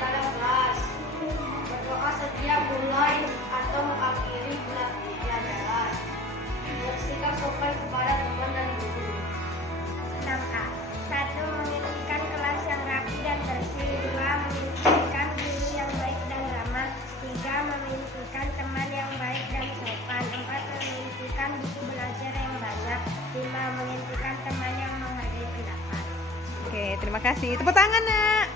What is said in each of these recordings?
dalam kelas. Berdoa setiap mulai atau mengakhiri pelajaran. Bersikap sopan kepada teman dan guru. 6A. 1. Menginginkan kelas yang rapi dan bersih. 2. Menginginkan guru yang baik dan ramah. 3. Menginginkan teman yang baik dan sopan. 4. Menginginkan buku belajar yang banyak. 5. Menginginkan teman yang menghargai pendapat. Oke, terima kasih. Tepuk tangan, Nak.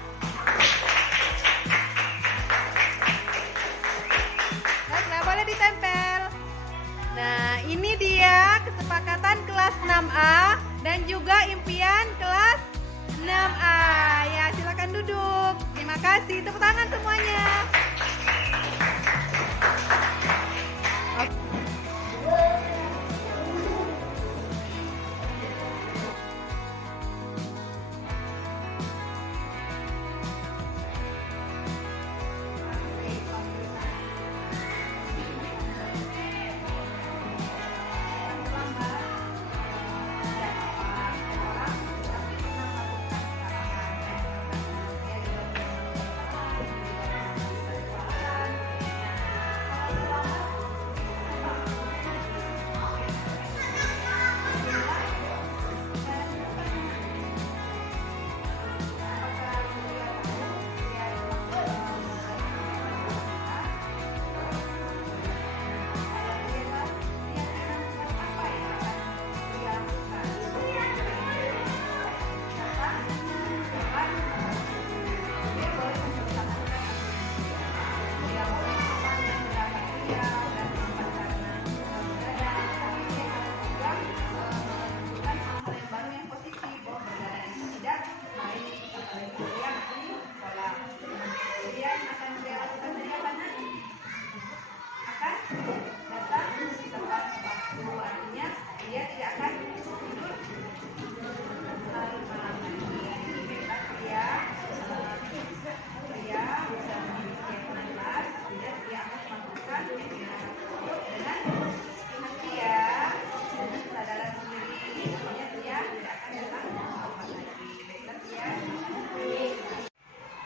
Nah, boleh ditempel. Nah, ini dia kesepakatan kelas 6A dan juga impian kelas 6A. Ya, silakan duduk. Terima kasih. Tepuk tangan semuanya.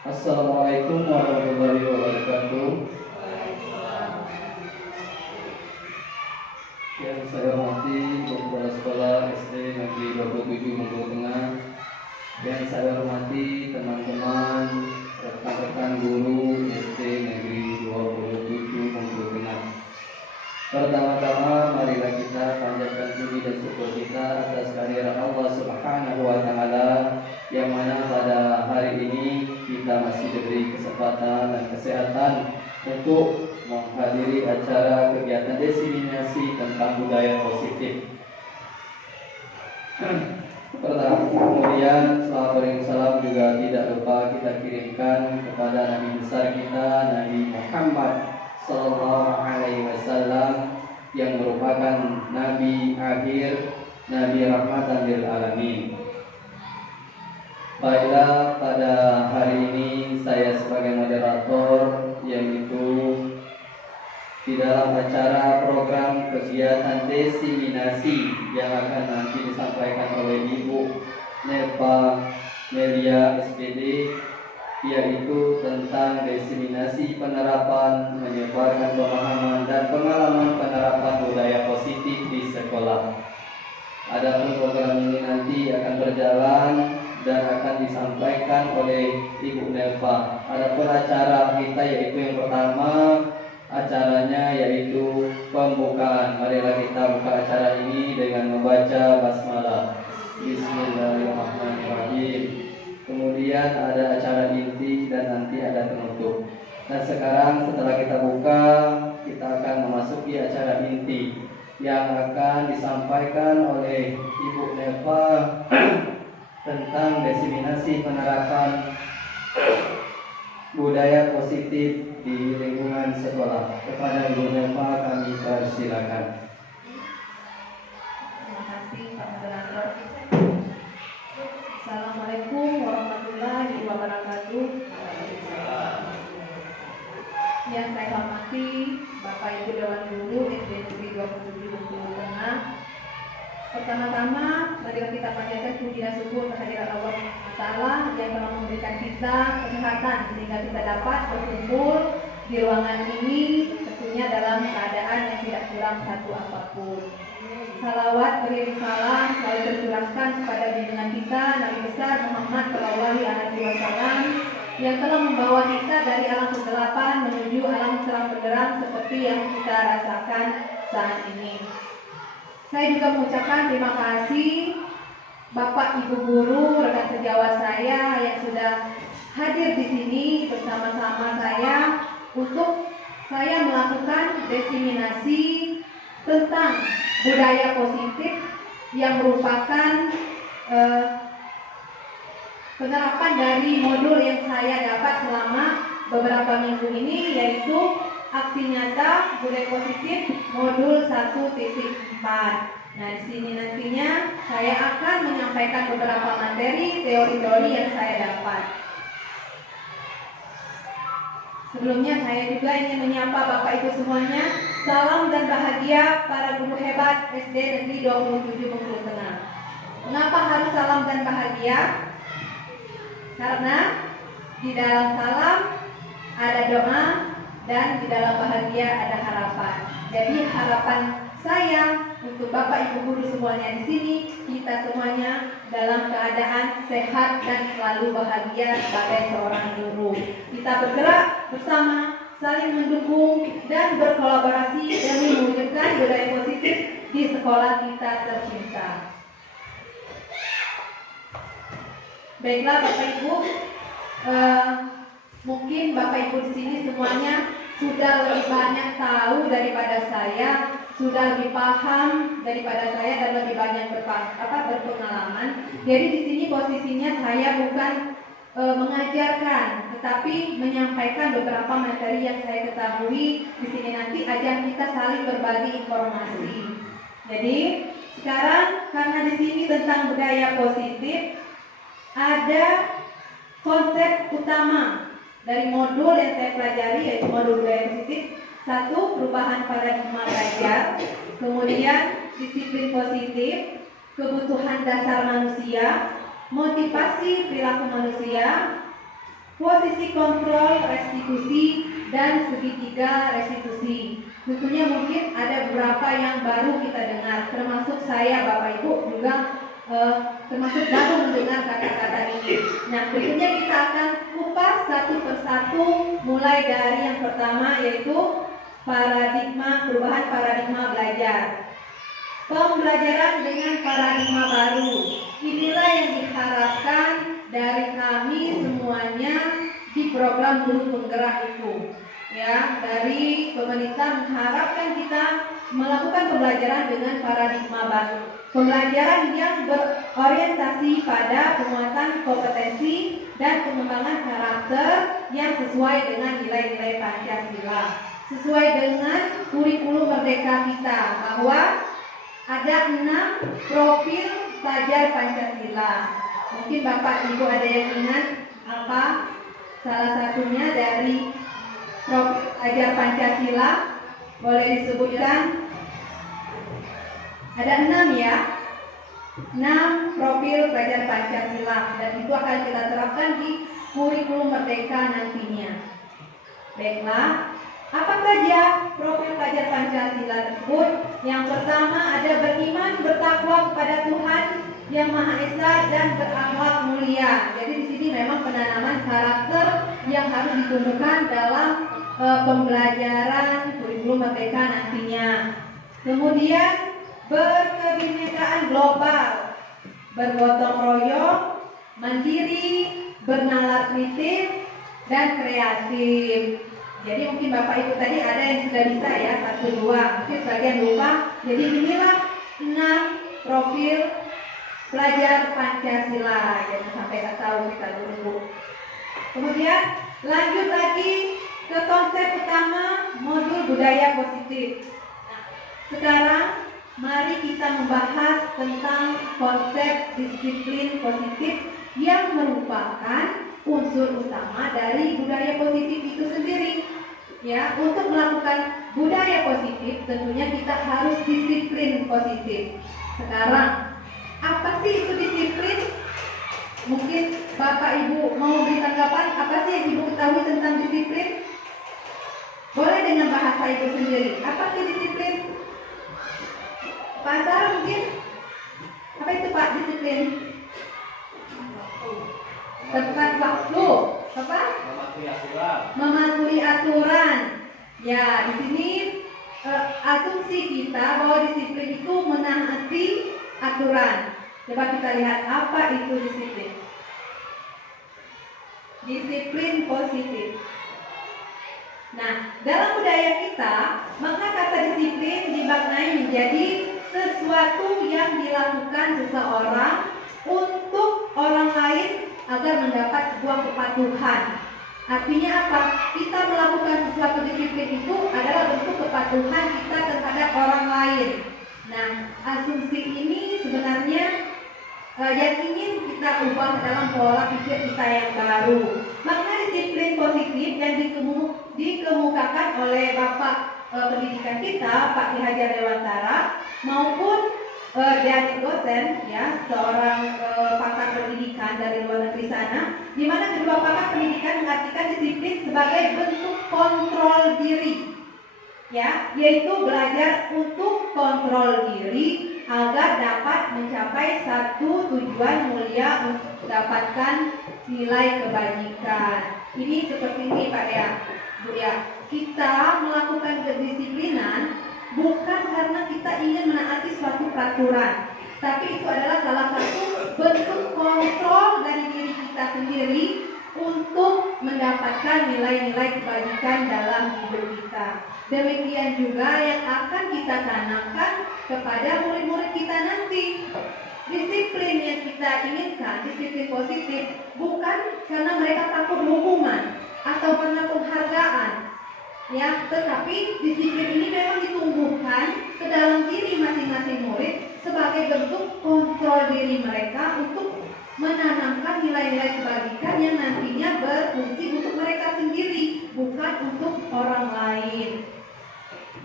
Assalamualaikum warahmatullahi wabarakatuh. Yang saya hormati Kepala Sekolah SD Negeri 27 Bengkulu Tengah. Yang saya hormati teman-teman rekan-rekan guru SD Negeri 27 Bengkulu Tengah. Pertama-tama marilah kita panjatkan puji dan syukur kita atas kehadiran Allah Subhanahu wa taala yang mana pada hari ini kita masih diberi kesempatan dan kesehatan untuk menghadiri acara kegiatan diseminasi tentang budaya positif. Kemudian salam beri salam juga tidak lupa kita kirimkan kepada Nabi besar kita Nabi Muhammad Sallallahu Alaihi Wasallam yang merupakan Nabi akhir, Nabi rahmatan lil alamin. Baiklah, pada hari ini saya sebagai moderator yaitu di dalam acara program kegiatan diseminasi yang akan nanti disampaikan oleh Ibu Nepa Melia SPD, yaitu tentang diseminasi penerapan, menyebarkan pemahaman dan pengalaman penerapan budaya positif di sekolah. Adapun program ini nanti akan berjalan dan akan disampaikan oleh Ibu Nelpa. Adapun acara kita yaitu yang pertama, acaranya yaitu pembukaan. Marilah kita buka acara ini dengan membaca basmalah. Bismillahirrahmanirrahim. Kemudian ada acara inti dan nanti ada penutup. Nah, sekarang setelah kita buka, kita akan memasuki acara inti yang akan disampaikan oleh Ibu Nepa tentang diseminasi penerapan budaya positif di lingkungan sekolah. Kepada Ibu Nepa kami persilakan. Terima kasih Pak Moderator. Assalamualaikum warahmatullahi wabarakatuh. Yang saya hormati Bapak Ibu Dewan Guru SD Negeri 27 Bengkulu Tengah. Pertama-tama, marilah kita panjatkan puji dan syukur kehadirat Allah Ta'ala yang telah memberikan kita tentang kesehatan sehingga kita dapat berkumpul di ruangan ini tentunya dalam keadaan yang tidak kurang satu apapun. Salawat beriring salam selalu tercurahkan kepada junjungan kita Nabi besar Muhammad Shallallahu Alaihi Wasallam yang telah membawa kita dari alam kegelapan menuju alam terang benderang seperti yang kita rasakan saat ini. Saya juga mengucapkan terima kasih Bapak Ibu guru, rekan sejawat saya yang sudah hadir di sini bersama-sama saya untuk saya melakukan diseminasi tentang budaya positif yang merupakan penerapan dari modul yang saya dapat selama beberapa minggu ini, yaitu aksi nyata budaya positif modul 1.4. Nah, di sini nantinya saya akan menyampaikan beberapa materi teori-teori yang saya dapat. Sebelumnya saya juga ingin menyapa Bapak Ibu semuanya. Salam dan bahagia para guru hebat SD Negeri 27 Bengkulu Tengah. Mengapa harus salam dan bahagia? Karena di dalam salam ada doa dan di dalam bahagia ada harapan. Jadi harapan saya untuk Bapak Ibu guru semuanya di sini, kita semuanya dalam keadaan sehat dan selalu bahagia sebagai seorang guru. Kita bergerak bersama, saling mendukung dan berkolaborasi demi mewujudkan budaya positif di sekolah kita tercinta. Baiklah Bapak Ibu, mungkin Bapak Ibu di sini semuanya sudah lebih banyak tahu daripada saya, sudah lebih paham daripada saya dan lebih banyak berpengalaman. Jadi di sini posisinya saya bukan mengajarkan, tetapi menyampaikan beberapa materi yang saya ketahui. Di sini nanti ajang kita saling berbagi informasi. Jadi sekarang karena di sini tentang budaya positif, ada konsep utama dari modul yang saya pelajari, yaitu modul budaya positif. Satu, perubahan paradigma belajar, kemudian disiplin positif, kebutuhan dasar manusia, motivasi perilaku manusia, posisi kontrol restitusi, dan segitiga restitusi. Tentunya mungkin ada beberapa yang baru kita dengar, termasuk saya Bapak Ibu juga termasuk baru mendengar kata-kata ini. Nah, tentunya kita akan kupas satu persatu, mulai dari yang pertama yaitu perubahan paradigma belajar. Pembelajaran dengan paradigma baru. Inilah yang diharapkan dari kami semuanya di program guru penggerak itu. Ya, dari pemerintah mengharapkan kita melakukan pembelajaran dengan paradigma baru. Pembelajaran yang berorientasi pada penguatan kompetensi dan pengembangan karakter yang sesuai dengan nilai-nilai Pancasila. Sesuai dengan kurikulum merdeka kita, bahwa ada 6 profil pelajar Pancasila. Mungkin Bapak Ibu ada yang ingat apa salah satunya dari profil pelajar Pancasila? Boleh disebutkan? Ada 6 ya, 6 profil pelajar Pancasila, dan itu akan kita terapkan di kurikulum merdeka nantinya. Baiklah, apa saja profil pelajar Pancasila tersebut? Yang pertama ada beriman, bertakwa kepada Tuhan Yang Maha Esa dan berakhlak mulia. Jadi di sini memang penanaman karakter yang harus ditumbuhkan dalam pembelajaran kurikulum merdeka nantinya. Kemudian berkebinekaan global, bergotong royong, mandiri, bernalar kritis, dan kreatif. Jadi mungkin Bapak Ibu tadi ada yang sudah bisa ya, 1, 2, mungkin sebagian lupa. Jadi inilah 6 profil pelajar Pancasila. Jangan sampai nggak tahu kita dulu. Kemudian lanjut lagi ke konsep utama modul budaya positif. Nah, sekarang mari kita membahas tentang konsep disiplin positif yang merupakan unsur utama dari budaya positif itu sendiri. Ya, untuk melakukan budaya positif tentunya kita harus disiplin positif. Sekarang, apa sih itu disiplin? Mungkin Bapak Ibu mau beri tanggapan Bapak Ibu sendiri. Apa sih disiplin? Pak Sarah mungkin? Apa itu Pak disiplin? Tepat waktu. Apa? Mematuhi aturan. Ya, di sini asumsi kita bahwa disiplin itu menaati aturan. Coba kita lihat apa itu disiplin. Disiplin positif. Nah, dalam budaya kita, maka kata disiplin dimaknai menjadi sesuatu yang dilakukan seseorang untuk orang lain agar mendapat sebuah kepatuhan. Artinya apa? Kita melakukan sesuatu disiplin itu adalah bentuk kepatuhan kita terhadap orang lain. Nah, asumsi ini sebenarnya yang ingin kita ubah dalam pola pikir kita yang baru. Makna disiplin positif yang dikemukakan oleh Bapak pendidikan kita, Pak Ki Hajar Dewantara, maupun dari dosen, ya, seorang pakar pendidikan dari luar negeri sana, di mana kedua pakar pendidikan mengartikan disiplin sebagai bentuk kontrol diri, ya, yaitu belajar untuk kontrol diri agar dapat mencapai satu tujuan mulia untuk mendapatkan nilai kebajikan. Ini seperti ini Pak ya, Bu ya. Kita melakukan kedisiplinan bukan karena kita ingin menaati suatu peraturan, tapi itu adalah salah satu bentuk kontrol dari diri kita sendiri untuk mendapatkan nilai-nilai kebajikan dalam hidup kita. Demikian juga yang akan kita tanamkan kepada murid-murid kita nanti. Disiplin yang kita inginkan, disiplin positif, bukan karena mereka takut hukuman atau karena penghargaan, ya, tetapi disiplin ini memang ditumbuhkan ke dalam diri masing-masing murid sebagai bentuk kontrol diri mereka untuk menanamkan nilai-nilai kebajikan yang nantinya berfungsi untuk mereka sendiri, bukan untuk orang lain.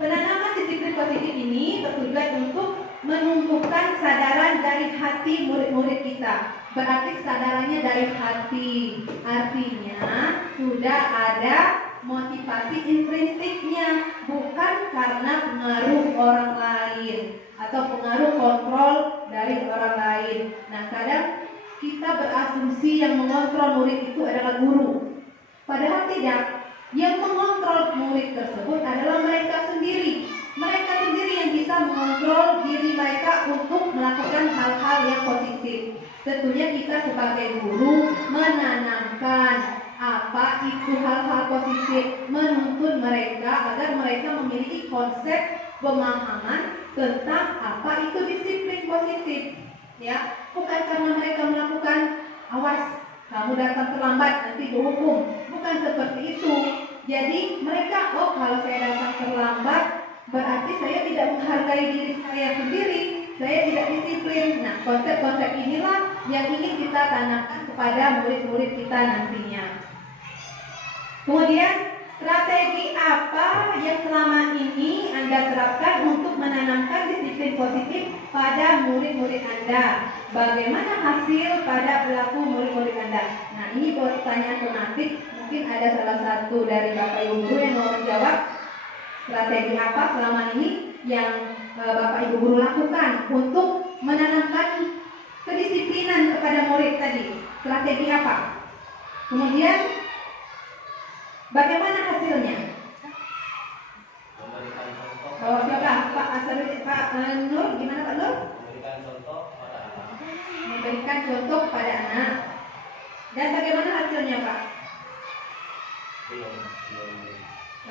Penanaman disiplin positif ini bertujuan untuk menumbuhkan kesadaran dari hati murid-murid kita. Berarti kesadarannya dari hati. Artinya sudah ada motivasi intrinsiknya, bukan karena pengaruh orang lain atau pengaruh kontrol dari orang lain. Nah, kadang kita berasumsi yang mengontrol murid itu adalah guru. Padahal tidak. Yang mengontrol murid tersebut adalah mereka sendiri. Mereka sendiri yang bisa mengontrol diri mereka untuk melakukan hal-hal yang positif. Tentunya kita sebagai guru menanamkan apa itu hal-hal positif, menuntun mereka agar mereka memiliki konsep pemahaman tentang apa itu disiplin positif. Ya, bukan karena mereka melakukan awas kamu datang terlambat nanti dihukum, bukan seperti itu. Jadi mereka, oh kalau saya datang terlambat berarti saya tidak menghargai diri saya sendiri, saya tidak disiplin. Nah, konsep-konsep inilah yang ingin kita tanamkan kepada murid-murid kita nantinya. Kemudian, strategi apa yang selama ini Anda terapkan untuk menanamkan disiplin positif pada murid-murid Anda? Bagaimana hasil pada perilaku murid-murid Anda? Nah, ini pertanyaan tematik. Mungkin ada salah satu dari Bapak Ibu guru yang mau menjawab. Strategi apa selama ini yang Bapak Ibu guru lakukan untuk menanamkan kedisiplinan kepada murid tadi? Strategi apa? Kemudian bagaimana hasilnya? Memberikan contoh. Oh, coba Pak Nur, gimana Pak Nur? Memberikan contoh pada anak. Memberikan contoh pada anak. Dan bagaimana hasilnya Pak?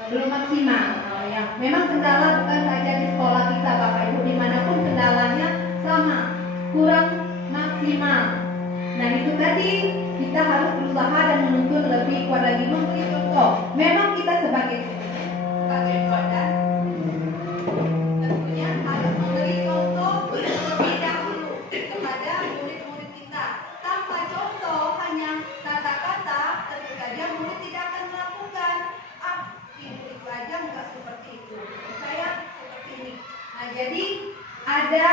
Belum maksimal. Oh, ya. Memang kendala bukan saja di sekolah kita Bapak Ibu, dimanapun kendalanya sama, kurang maksimal. Nah itu tadi kita harus berusaha dan menuntun lebih kuat lagi, memberi contoh. Memang kita sebagai badan tentunya harus memberi contoh terlebih dahulu kepada murid-murid kita. Tanpa contoh hanya kata-kata, tentu saja murid tidak akan melakukan. Ibu itu aja nggak seperti itu, saya seperti ini. Nah jadi ada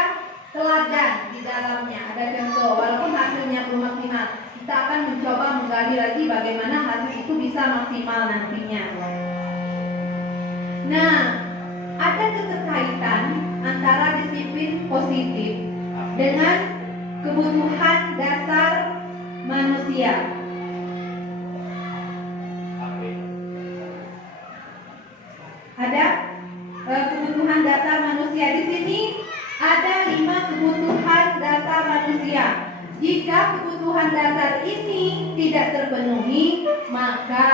teladan di dalamnya, ada contoh. Walaupun hasilnya belum maksimal, kita akan mencoba menggali lagi bagaimana hasil itu bisa maksimal nantinya. Nah, ada keterkaitan antara disiplin positif dengan kebutuhan dasar manusia. Ada kebutuhan dasar manusia. Di sini ada 5 kebutuhan dasar manusia. Jika kebutuhan dasar ini tidak terpenuhi, maka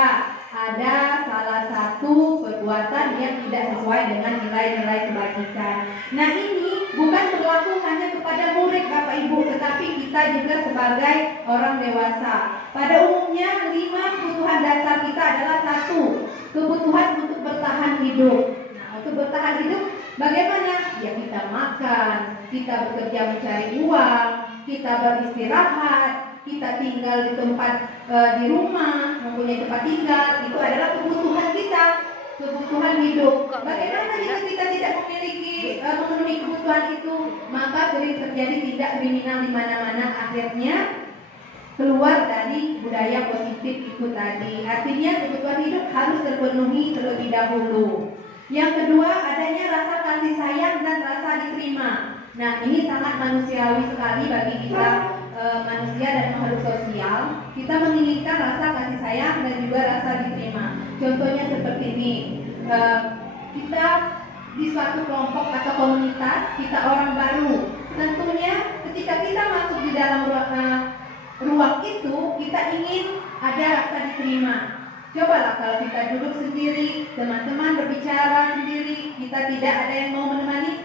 ada salah satu perbuatan yang tidak sesuai dengan nilai-nilai kebajikan. Nah, ini bukan berlaku hanya kepada murid Bapak Ibu, tetapi kita juga sebagai orang dewasa. Pada umumnya 5 kebutuhan dasar kita adalah 1, kebutuhan untuk bertahan hidup. Nah, untuk bertahan hidup bagaimana? Ya kita makan, kita bekerja mencari uang, kita beristirahat, kita tinggal di tempat di rumah, mempunyai tempat tinggal, itu adalah kebutuhan kita, kebutuhan hidup. Bagaimana jika kita tidak memiliki memenuhi kebutuhan itu? Maka sering terjadi tindak kriminal di mana-mana, akhirnya keluar dari budaya positif itu tadi. Artinya kebutuhan hidup harus terpenuhi terlebih dahulu. Yang kedua, adanya rasa kasih sayang dan rasa diterima. Nah, ini sangat manusiawi sekali bagi kita manusia dan makhluk sosial. Kita menginginkan rasa kasih sayang dan juga rasa diterima. Contohnya seperti ini, kita di suatu kelompok atau komunitas, kita orang baru. Tentunya ketika kita masuk di dalam ruang itu, kita ingin ada rasa diterima. Cobalah kalau kita duduk sendiri, teman-teman berbicara sendiri, kita tidak ada yang mau menemani,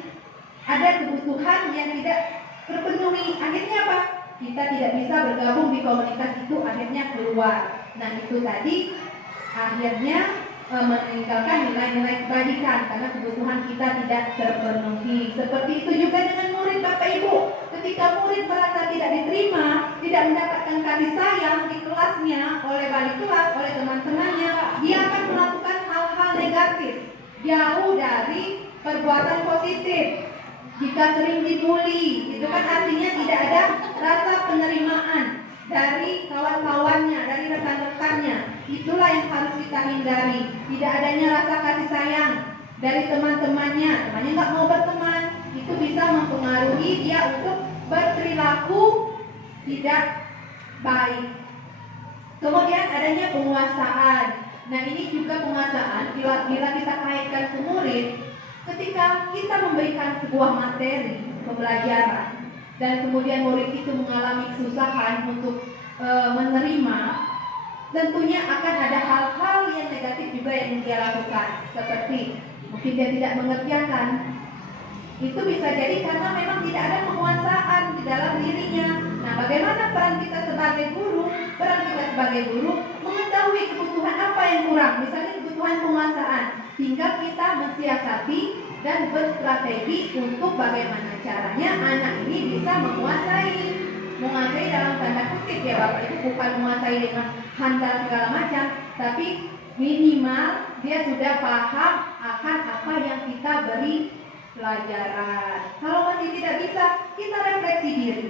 ada kebutuhan yang tidak terpenuhi. Akhirnya apa? Kita tidak bisa bergabung di komunitas itu, akhirnya keluar. Nah, itu tadi akhirnya meninggalkan nilai-nilai kebajikan karena kebutuhan kita tidak terpenuhi. Seperti itu juga dengan murid Bapak Ibu. Ketika murid merasa tidak diterima, tidak mendapatkan kasih sayang di kelasnya, oleh wali kelas, oleh teman-temannya, dia akan melakukan hal-hal negatif, jauh dari perbuatan positif. Jika sering dibully, itu kan artinya tidak ada rasa penerimaan dari kawan-kawannya, dari rekan-rekannya. Itulah yang harus kita hindari. Tidak adanya rasa kasih sayang dari teman-temannya. Temannya nggak mau berteman, itu bisa mempengaruhi dia untuk berperilaku tidak baik. Kemudian adanya penguasaan. Nah, ini juga penguasaan. Bila kita kaitkan ke murid, ketika kita memberikan sebuah materi pembelajaran dan kemudian murid itu mengalami kesusahan untuk menerima, tentunya akan ada hal-hal yang negatif juga yang dia lakukan. Seperti mungkin dia tidak mengerjakan. Itu bisa jadi karena memang tidak ada penguasaan di dalam dirinya. Nah, bagaimana peran kita sebagai guru? Peran kita sebagai guru mengetahui kebutuhan apa yang kurang, misalnya kebutuhan penguasaan. Tinggal kita mensiasati dan berstrategi untuk bagaimana caranya anak ini bisa menguasai dalam tanda kutip ya Bapak Ibu, bukan menguasai dengan handal segala macam, tapi minimal dia sudah paham akan apa yang kita beri pelajaran. Kalau masih tidak bisa, kita refleksi diri.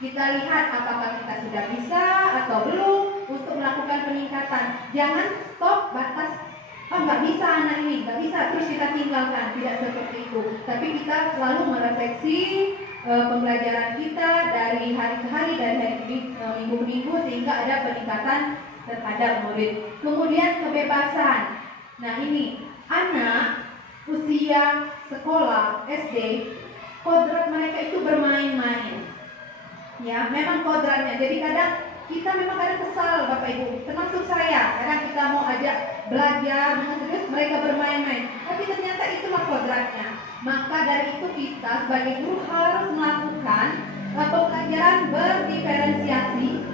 Kita lihat apakah kita sudah bisa atau belum untuk melakukan peningkatan. Jangan stop batas, nggak bisa anak ini, nggak bisa, terus kita tinggalkan. Tidak seperti itu. Tapi kita selalu merefleksi pembelajaran kita dari hari ke hari, dari minggu ke minggu, sehingga ada peningkatan terhadap murid. Kemudian kebebasan. Nah, ini anak usia sekolah SD, kodrat mereka itu bermain-main. Ya, memang kodratnya. Jadi kadang kita memang kadang kesal Bapak Ibu, termasuk saya. Kadang kita mau ajak belajar, terus mereka bermain-main. Tapi ternyata itulah kodratnya. Maka dari itu kita sebagai guru harus melakukan pembelajaran berdiferensiasi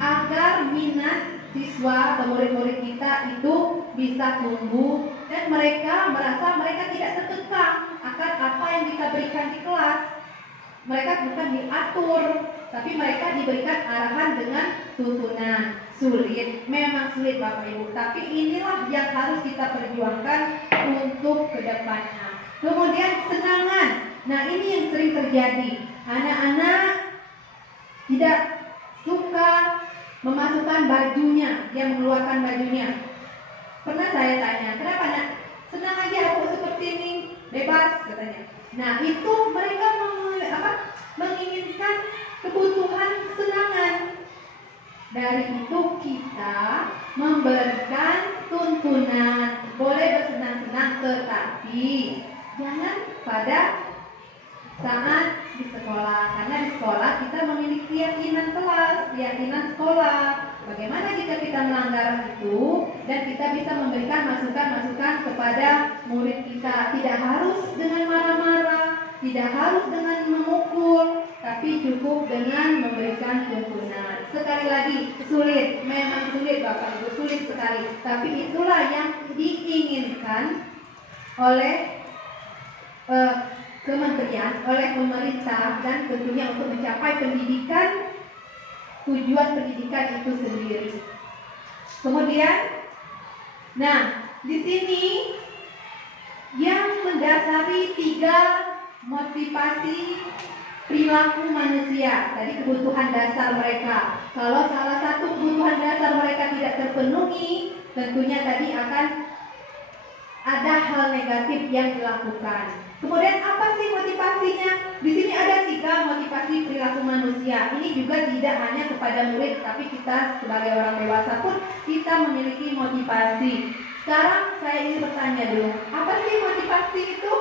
agar minat siswa atau murid-murid kita itu bisa tumbuh dan mereka merasa mereka tidak terkekang akan apa yang kita berikan di kelas. Mereka bukan diatur, tapi mereka diberikan arahan dengan tuntunan. Sulit, memang sulit Bapak Ibu, tapi inilah yang harus kita perjuangkan untuk kedepannya. Kemudian kesenangan. Nah, ini yang sering terjadi. Anak-anak tidak suka memasukkan bajunya, dia mengeluarkan bajunya. Pernah saya tanya, kenapa nak senang aja aku seperti ini, bebas katanya. Nah itu mereka menginginkan kebutuhan kesenangan. Dari itu kita memberikan tuntunan, boleh bersenang-senang, tetapi jangan pada saat di sekolah, karena di sekolah kita memiliki keyakinan kelas, keyakinan sekolah. Bagaimana jika kita melanggar itu dan kita bisa memberikan masukan-masukan kepada murid kita? Tidak harus dengan marah-marah, tidak harus dengan memukul, tapi cukup dengan memberikan tuntunan. Sekali lagi, sulit, memang sulit Bapak Ibu, sulit sekali. Tapi itulah yang diinginkan oleh kementerian, oleh pemerintah, dan tentunya untuk mencapai pendidikan, tujuan pendidikan itu sendiri. Kemudian, nah di sini yang mendasari 3 motivasi perilaku manusia, tadi kebutuhan dasar mereka. Kalau salah satu kebutuhan dasar mereka tidak terpenuhi, tentunya tadi akan ada hal negatif yang dilakukan. Kemudian apa sih motivasinya? Di sini ada 3 motivasi perilaku manusia. Ini juga tidak hanya kepada murid, tapi kita sebagai orang dewasa pun kita memiliki motivasi. Sekarang saya ingin bertanya dulu, apa sih motivasi itu?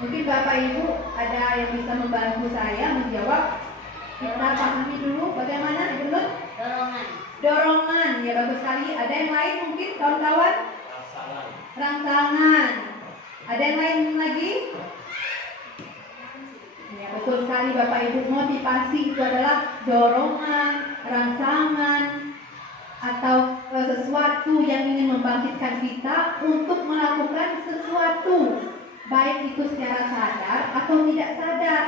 Mungkin Bapak Ibu ada yang bisa membantu saya menjawab. Kita pahami dulu bagaimana dulu? Dorongan, ya bagus sekali. Ada yang lain mungkin kawan-kawan? Rangsangan. Ada yang lain lagi? Ya betul sekali Bapak Ibu, motivasi itu adalah dorongan, rangsangan, atau sesuatu yang ingin membangkitkan kita untuk melakukan sesuatu, baik itu secara sadar atau tidak sadar,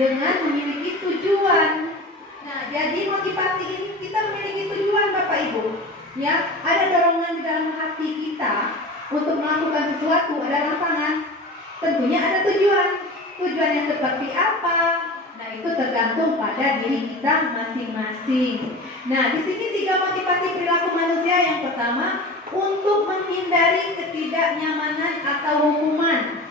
dengan memiliki tujuan. Nah, jadi motivasi ini kita memiliki tujuan Bapak Ibu. Ya, ada dorongan di dalam hati kita untuk melakukan sesuatu, ada rangsangan, tentunya ada tujuan. Tujuannya seperti apa? Nah, itu tergantung pada diri kita masing-masing. Nah, di sini 3 motivasi perilaku manusia. Yang pertama, untuk menghindari ketidaknyamanan atau hukuman.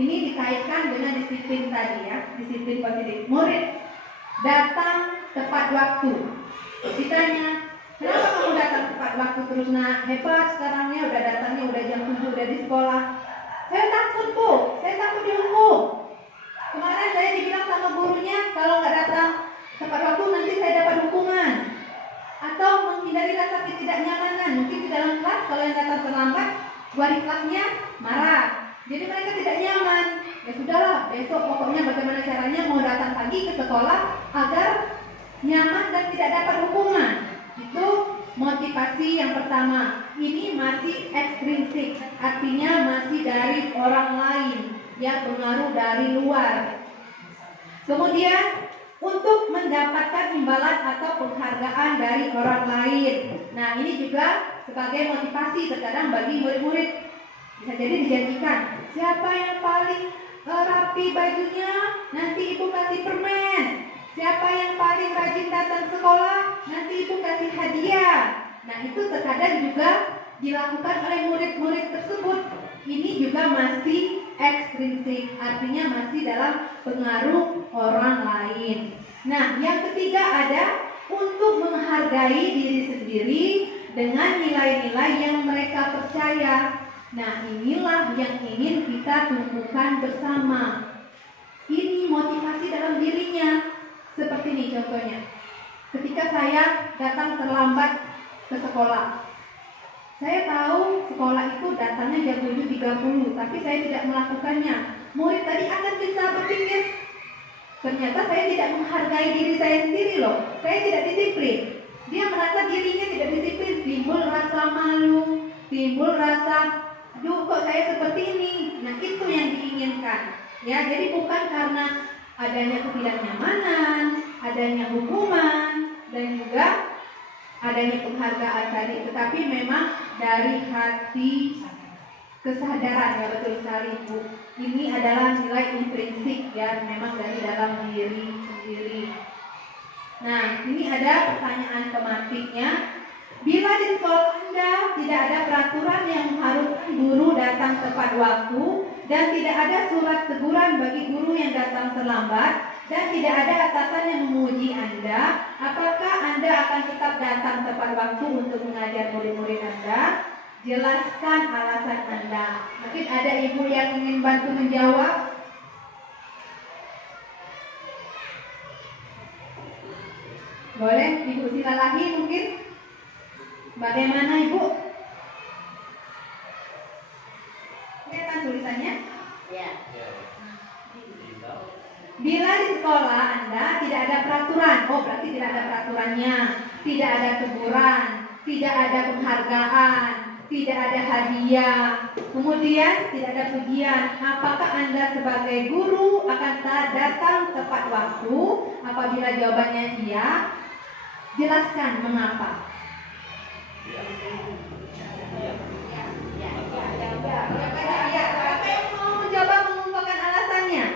Ini dikaitkan dengan disiplin tadi ya, disiplin positif. Murid datang tepat waktu. Ditanya, kenapa kamu datang tepat waktu terus? Nah, hebat sekarangnya udah datangnya udah jam 7 udah di sekolah. Saya takut Bu, saya takut dihukum. Kemarin saya dibilang sama gurunya kalau nggak datang tepat waktu nanti saya dapat hukuman. Atau menghindari rasa ketidaknyamanan. Mungkin di dalam kelas kalau yang datang terlambat, wali kelasnya marah. Jadi mereka tidak nyaman. Ya sudahlah, besok pokoknya bagaimana caranya mau datang pagi ke sekolah agar nyaman dan tidak dapat hukuman. Itu motivasi yang pertama. Ini masih ekstrinsik, artinya masih dari orang lain, ya, pengaruh dari luar. Kemudian untuk mendapatkan imbalan atau penghargaan dari orang lain. Nah, ini juga sebagai motivasi terkadang bagi murid-murid. Bisa jadi dijanjikan, siapa yang paling rapi bajunya, nanti ibu kasih permen. Siapa yang paling rajin datang sekolah, nanti ibu kasih hadiah. Nah, itu terkadang juga dilakukan oleh murid-murid tersebut. Ini juga masih ekstrinsik, artinya masih dalam pengaruh orang lain. Nah, yang ketiga ada untuk menghargai diri sendiri dengan nilai-nilai yang mereka percaya. Nah, inilah yang ingin kita tumbuhkan bersama. Ini motivasi dalam dirinya. Seperti ini contohnya. Ketika saya datang terlambat ke sekolah, saya tahu sekolah itu datangnya jam 7.30, tapi saya tidak melakukannya. Murid tadi akan bisa berpikir, ternyata saya tidak menghargai diri saya sendiri loh. Saya tidak disiplin. Dia merasa dirinya tidak disiplin, timbul rasa malu, timbul rasa, aduh kok saya seperti ini. Nah, itu yang diinginkan. Ya, jadi bukan karena adanya ketidaknyamanan, adanya hukuman, dan juga adanya penghargaan tadi, tetapi memang dari hati kesadaran, ya betul sekali Bu. Ini adalah nilai intrinsik ya, memang dari dalam diri sendiri. Nah, ini ada pertanyaan tematiknya. Bila di sekolah Anda tidak ada peraturan yang mengharuskan guru datang tepat waktu dan tidak ada surat teguran bagi guru yang datang terlambat dan tidak ada atasan yang memuji Anda, apakah Anda akan tetap datang tepat waktu untuk mengajar murid-murid Anda? Jelaskan alasan Anda. Mungkin ada ibu yang ingin bantu menjawab. Boleh, Ibu Silalahi mungkin? Bagaimana Ibu? Kelihatan tulisannya? Ya. Bila di sekolah Anda tidak ada peraturan, oh berarti tidak ada peraturannya, tidak ada teguran, tidak ada penghargaan, tidak ada hadiah, kemudian tidak ada pujian. Apakah Anda sebagai guru akan datang tepat waktu? Apabila jawabannya iya, jelaskan mengapa. Siapa yang mau mencoba mengungkapkan alasannya?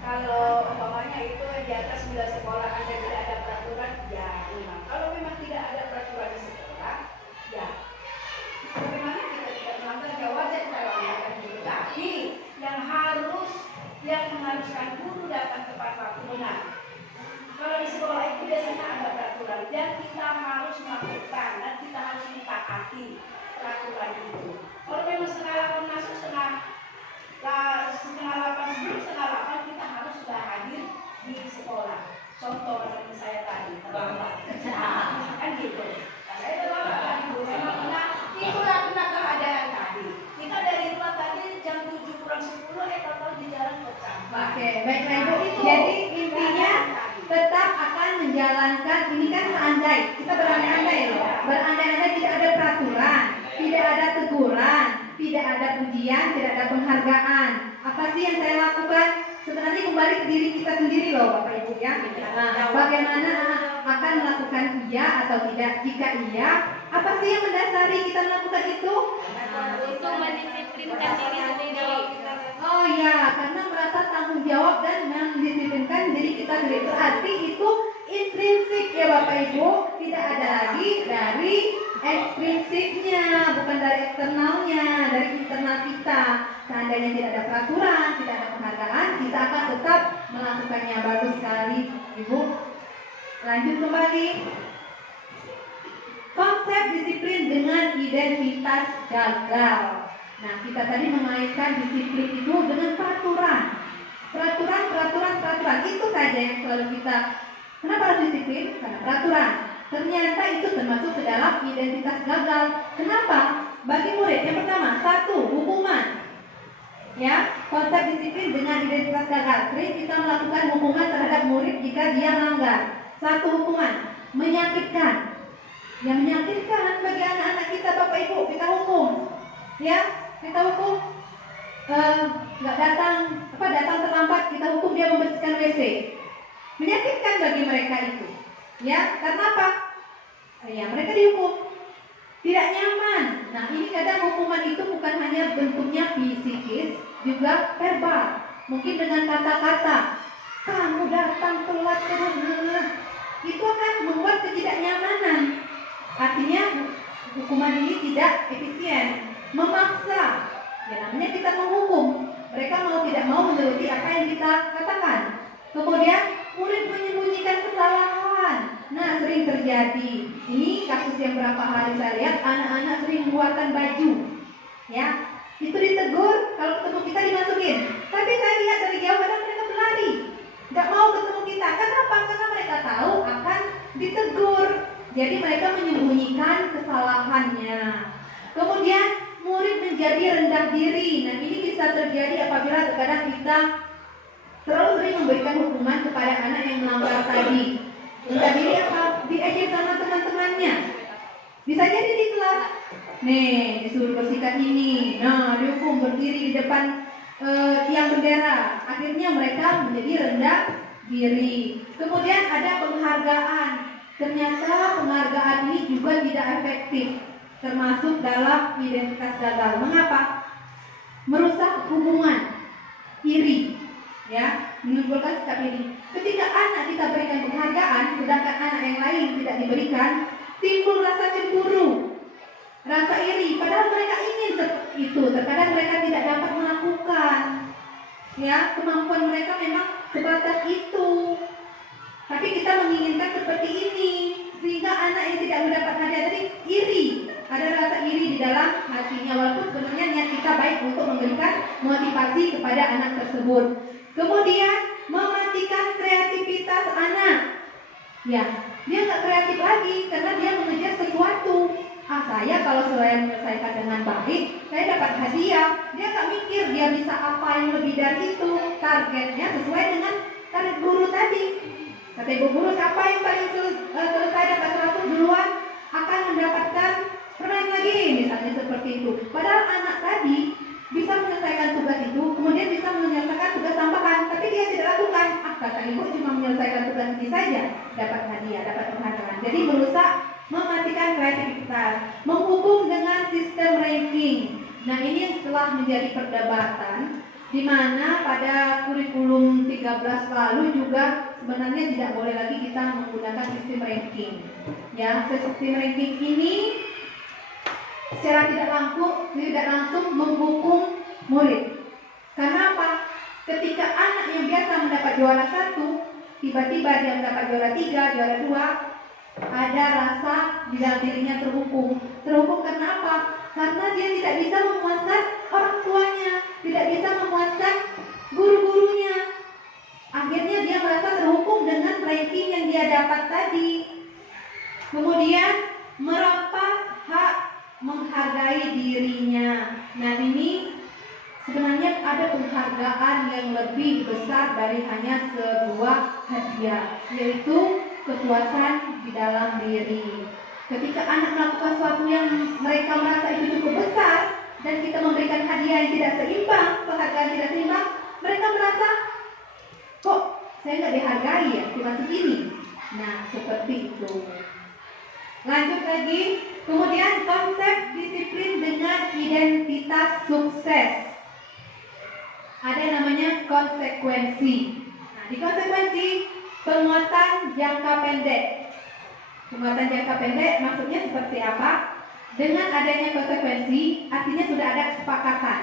Kalau umpamanya itu di atas 9 sekolah Anda tidak ada peraturan, ya memang. Kalau memang tidak ada peraturan di sekolah, ya bagaimana kita tidak melanggar, ya wajar kita melakukan itu. Tapi yang mengharuskan guru datang tepat waktu benar. Kalau di sekolah itu biasanya ada peraturan dan kita harus melakukan dan kita harus mentaati peraturan itu. Kalau memang setengah 8 masuk setengah 8 sebelum setengah 8 kita harus sudah hadir di sekolah. Contoh seperti saya tadi terlambat, kan gitu. Nah, saya terlambat tadi Bu, memang itulah keadaan tadi. Kita dari rumah tadi jam 7 kurang 10 tahu di jalan pecah. Oke, baiklah Ibu. Jadi intinya tetap akan menjalankan, ini kan seandai, kita berandai-andai loh. Berandai-andai tidak ada peraturan, tidak ada teguran, tidak ada pujian, tidak ada penghargaan. Apa sih yang saya lakukan? Sebenarnya kembali ke diri kita sendiri loh Bapak Ibu ya. Nah, bagaimana akan melakukan iya atau tidak? Jika iya, apa sih yang mendasari kita melakukan itu? Itu mendisiplinkan diri sendiri. Oh ya, karena merasa tanggung jawab dan mendisiplinkan diri kita sendiri. Berarti itu intrinsik ya Bapak Ibu, tidak ada lagi dari ekstrinsiknya, bukan dari eksternalnya, dari internal kita. Seandainya tidak ada peraturan, tidak ada penghargaan, kita akan tetap melakukannya. Bagus sekali Ibu. Lanjut kembali. Konsep disiplin dengan identitas gagal. Nah, kita tadi mengaitkan disiplin itu dengan peraturan. Peraturan itu saja yang selalu kita. Kenapa harus disiplin? Karena peraturan. Ternyata itu termasuk ke dalam identitas gagal. Kenapa? Bagi murid yang pertama, 1, hukuman. Ya, konsep disiplin dengan identitas gagal. Sering kita melakukan hukuman terhadap murid jika dia melanggar. 1, hukuman menyakitkan. Yang menyakitkan bagi anak-anak kita Bapak Ibu, kita hukum. Ya, kita hukum nggak datang terlambat, kita hukum dia membersihkan WC. Menyakitkan bagi mereka itu. Ya, karena apa? Ya, mereka dihukum. Tidak nyaman. Nah, ini kadang hukuman itu bukan hanya bentuknya psikis, juga verbal. Mungkin dengan kata-kata, kamu datang telat terus. Itu akan membuat ketidaknyamanan. Artinya hukuman ini tidak efisien, memaksa. Ya, namanya kita menghukum. Mereka mau tidak mau menuruti apa yang kita katakan. Kemudian murid menyembunyikan kesalahan. Nah, sering terjadi. Ini kasus yang berapa hari saya lihat, anak-anak sering mengeluarkan baju. Ya, itu ditegur, kalau ketemu kita dimasukin. Tapi saya lihat dari jauh kadang mereka berlari, nggak mau ketemu kita. Kenapa? Karena mereka tahu akan ditegur. Jadi mereka menyembunyikan kesalahannya. Kemudian murid menjadi rendah diri. Nah, ini bisa terjadi apabila terkadang kita terlalu sering memberikan hukuman kepada anak yang melanggar tadi. Rendah diri apa? Diejek sama teman-temannya. Bisa jadi di kelas, nih disuruh bersihkan ini. Nah, dihukum berdiri di depan tiang bendera. Akhirnya mereka menjadi rendah diri. Kemudian ada penghargaan. Ternyata penghargaan ini juga tidak efektif, termasuk dalam identitas gagal. Mengapa? Merusak hubungan, iri, ya, menimbulkan sikap iri. Ketika anak kita berikan penghargaan, sedangkan anak yang lain tidak diberikan, timbul rasa cemburu. itu. Terkadang mereka tidak dapat melakukan. Ya, kemampuan mereka memang sebatas itu. Tapi kita menginginkan seperti ini, sehingga anak yang tidak mendapat hadiah tadi iri. Ada rasa iri di dalam hatinya, walaupun sebenarnya niat kita baik untuk memberikan motivasi kepada anak tersebut. Kemudian mematikan kreativitas anak. Ya, dia nggak kreatif lagi karena dia mengejar sesuatu. Saya kalau saya menyelesaikan dengan baik, saya dapat hadiah. Dia nggak mikir dia bisa apa yang lebih dari itu. Targetnya sesuai dengan target guru tadi. Kata ibu guru, siapa yang paling selesai dapat 100 duluan akan mendapatkan permen lagi, misalnya seperti itu. Padahal anak tadi bisa menyelesaikan tugas itu, kemudian bisa menyelesaikan tugas tambahan, tapi dia tidak lakukan. Kata ibu cuma menyelesaikan tugas ini saja, dapat hadiah, dapat penghargaan. Jadi merusak, mematikan kreativitas, menghukum dengan sistem ranking. Nah, ini yang telah menjadi perdebatan, di mana pada kurikulum 13 lalu juga sebenarnya tidak boleh lagi kita menggunakan sistem ranking. Ya, sistem ranking ini secara tidak langsung menghukum murid. Karena apa? Ketika anak yang biasa mendapat juara 1, tiba-tiba dia mendapat juara 3, juara 2, ada rasa di dalam dirinya terhukum. Terhukum karena apa? Karena dia tidak bisa memuaskan orang tuanya, tidak bisa memuaskan guru-gurunya. Akhirnya dia merasa terhukum dengan ranking yang dia dapat tadi. Kemudian merampas hak menghargai dirinya. Nah, ini sebenarnya ada penghargaan yang lebih besar dari hanya sebuah hadiah, yaitu kepuasan di dalam diri. Ketika anak melakukan sesuatu yang mereka merasa itu cukup besar dan kita memberikan hadiah yang tidak seimbang, penghargaan tidak seimbang, mereka merasa, kok saya nggak dihargai ya, cuma segini. Nah, seperti itu. Lanjut lagi, kemudian konsep disiplin dengan identitas sukses. Ada namanya konsekuensi. Nah, di konsekuensi, penguatan jangka pendek. Penguatan jangka pendek maksudnya seperti apa? Dengan adanya konsekuensi, artinya sudah ada kesepakatan.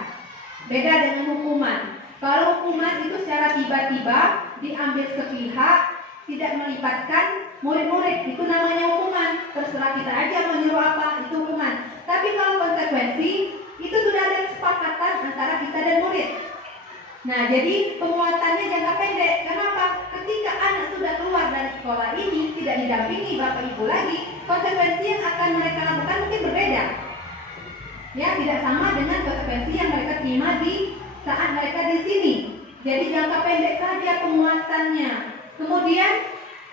Beda dengan hukuman. Kalau hukuman itu secara tiba-tiba diambil sepihak, tidak melibatkan murid-murid, itu namanya hukuman. Terserah kita aja mau nyuruh apa, itu hukuman. Tapi kalau konsekuensi, itu sudah ada kesepakatan antara kita dan murid. Nah, jadi penguatannya jangka pendek. Kenapa? Ketika anak sudah keluar dari sekolah ini, tidak didampingi bapak ibu lagi, konsekuensi yang akan mereka lakukan mungkin berbeda. Ya, tidak sama dengan konsekuensi yang mereka terima di saat mereka di sini. Jadi jangka pendek saja penguatannya. Kemudian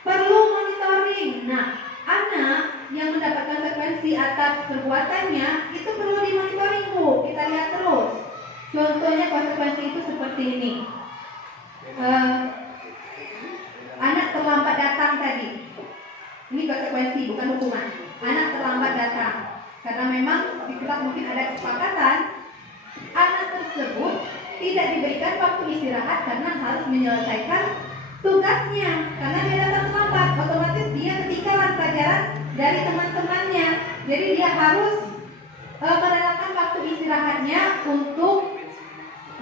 perlu monitoring. Nah, anak yang mendapat konsekuensi atas perbuatannya itu perlu dimonitoring, Bu. Kita lihat terus. Contohnya konsekuensi itu seperti ini. Anak terlambat datang tadi. Ini konsekuensi, bukan hukuman. Anak terlambat datang. Karena memang di kelas mungkin ada kesepakatan, anak tersebut tidak diberikan waktu istirahat karena harus menyelesaikan tugasnya. Karena dia datang terlambat, otomatis dia ketinggalan pelajaran dari teman-temannya. Jadi dia harus merelakan waktu istirahatnya untuk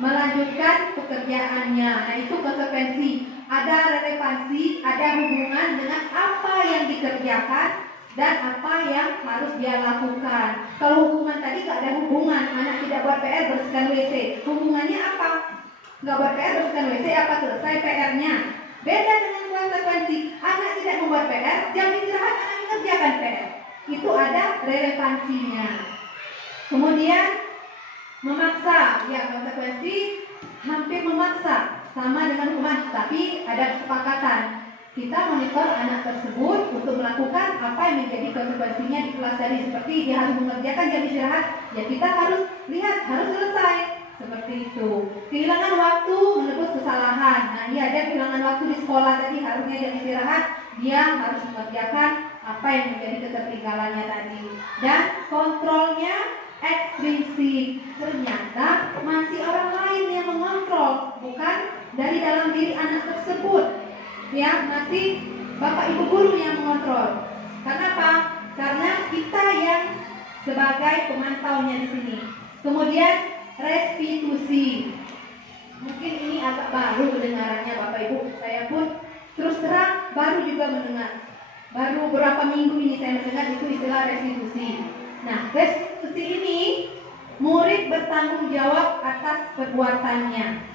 melanjutkan pekerjaannya. Nah, itu konsekuensi. Ada relevansi, ada hubungan dengan apa yang dikerjakan dan apa yang harus dia lakukan. Kalau hukuman tadi gak ada hubungan, anak tidak buat PR, bersihkan WC. Hubungannya apa? Gak buat PR, bersihkan WC, apa selesai PR-nya? Beda dengan konsekuensi. Anak tidak membuat PR, jam istirahat anak mengerjakan PR. Itu ada relevansinya. Kemudian memaksa, ya konsekuensi hampir memaksa, sama dengan hukuman, tapi ada kesepakatan. Kita monitor anak tersebut untuk melakukan apa yang menjadi konsekuensinya di kelas tadi. Seperti dia harus mengerjakan jam istirahat, ya kita harus lihat, harus selesai. Seperti itu. Kehilangan waktu menebus kesalahan. Nah, iya, dia kehilangan waktu di sekolah tadi, harusnya jam istirahat, dia harus mengerjakan apa yang menjadi ketertinggalannya tadi. Dan kontrolnya ekstrinsik. Ternyata masih orang lain yang mengontrol, bukan dari dalam diri anak tersebut. Ya, masih bapak ibu guru yang mengontrol. Karena apa? Karena kita yang sebagai pemantaunya di sini. Kemudian restitusi. Mungkin ini agak baru kedengarannya Bapak Ibu. Saya pun terus terang baru juga mendengar. Baru beberapa minggu ini saya mendengar itu istilah restitusi. Nah, restitusi ini murid bertanggung jawab atas perbuatannya.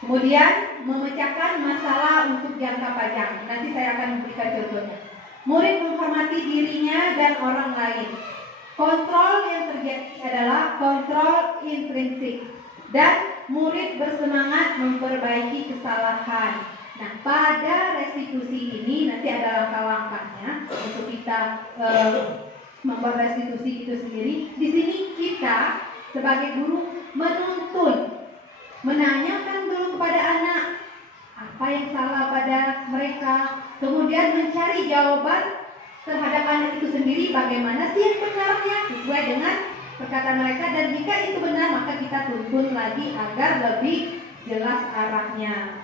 Kemudian memecahkan masalah untuk jangka panjang. Nanti saya akan memberikan contohnya. Murid menghormati dirinya dan orang lain. Kontrol yang terjadi adalah kontrol intrinsik. Dan murid bersemangat memperbaiki kesalahan. Nah, pada restitusi ini nanti ada langkah-langkahnya untuk kita membuat restitusi itu sendiri. Di sini kita sebagai guru menuntun, menanyakan dulu kepada anak apa yang salah pada mereka, kemudian mencari jawaban terhadap anak itu sendiri, bagaimana sih yang benarnya sesuai dengan perkataan mereka, dan jika itu benar maka kita tuntun lagi agar lebih jelas arahnya.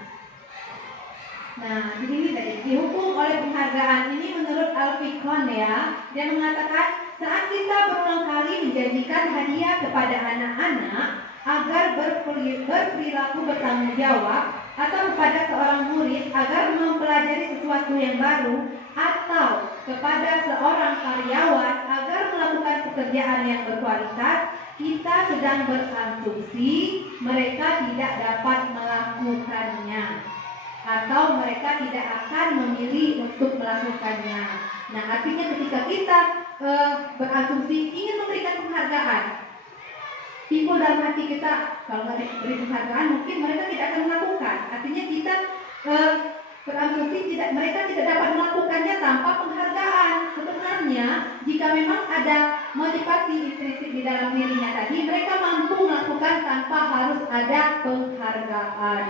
Nah, di sini tadi dihukum oleh penghargaan ini menurut Al-Fiqhon ya, dia mengatakan saat kita berulang kali menjanjikan hadiah kepada anak-anak agar berperilaku bertanggung jawab, atau kepada seorang murid agar mempelajari sesuatu yang baru, atau kepada seorang karyawan agar melakukan pekerjaan yang berkualitas, kita sedang berasumsi mereka tidak dapat melakukannya, atau mereka tidak akan memilih untuk melakukannya. Nah, artinya ketika kita berasumsi ingin memberikan penghargaan, timbul dalam hati kita, kalau nggak diberi penghargaan mungkin mereka tidak akan melakukan. Artinya kita berasumsi mereka tidak dapat melakukannya tanpa penghargaan. Sebenarnya jika memang ada motivasi intrinsik di dalam dirinya tadi, mereka mampu melakukan tanpa harus ada penghargaan.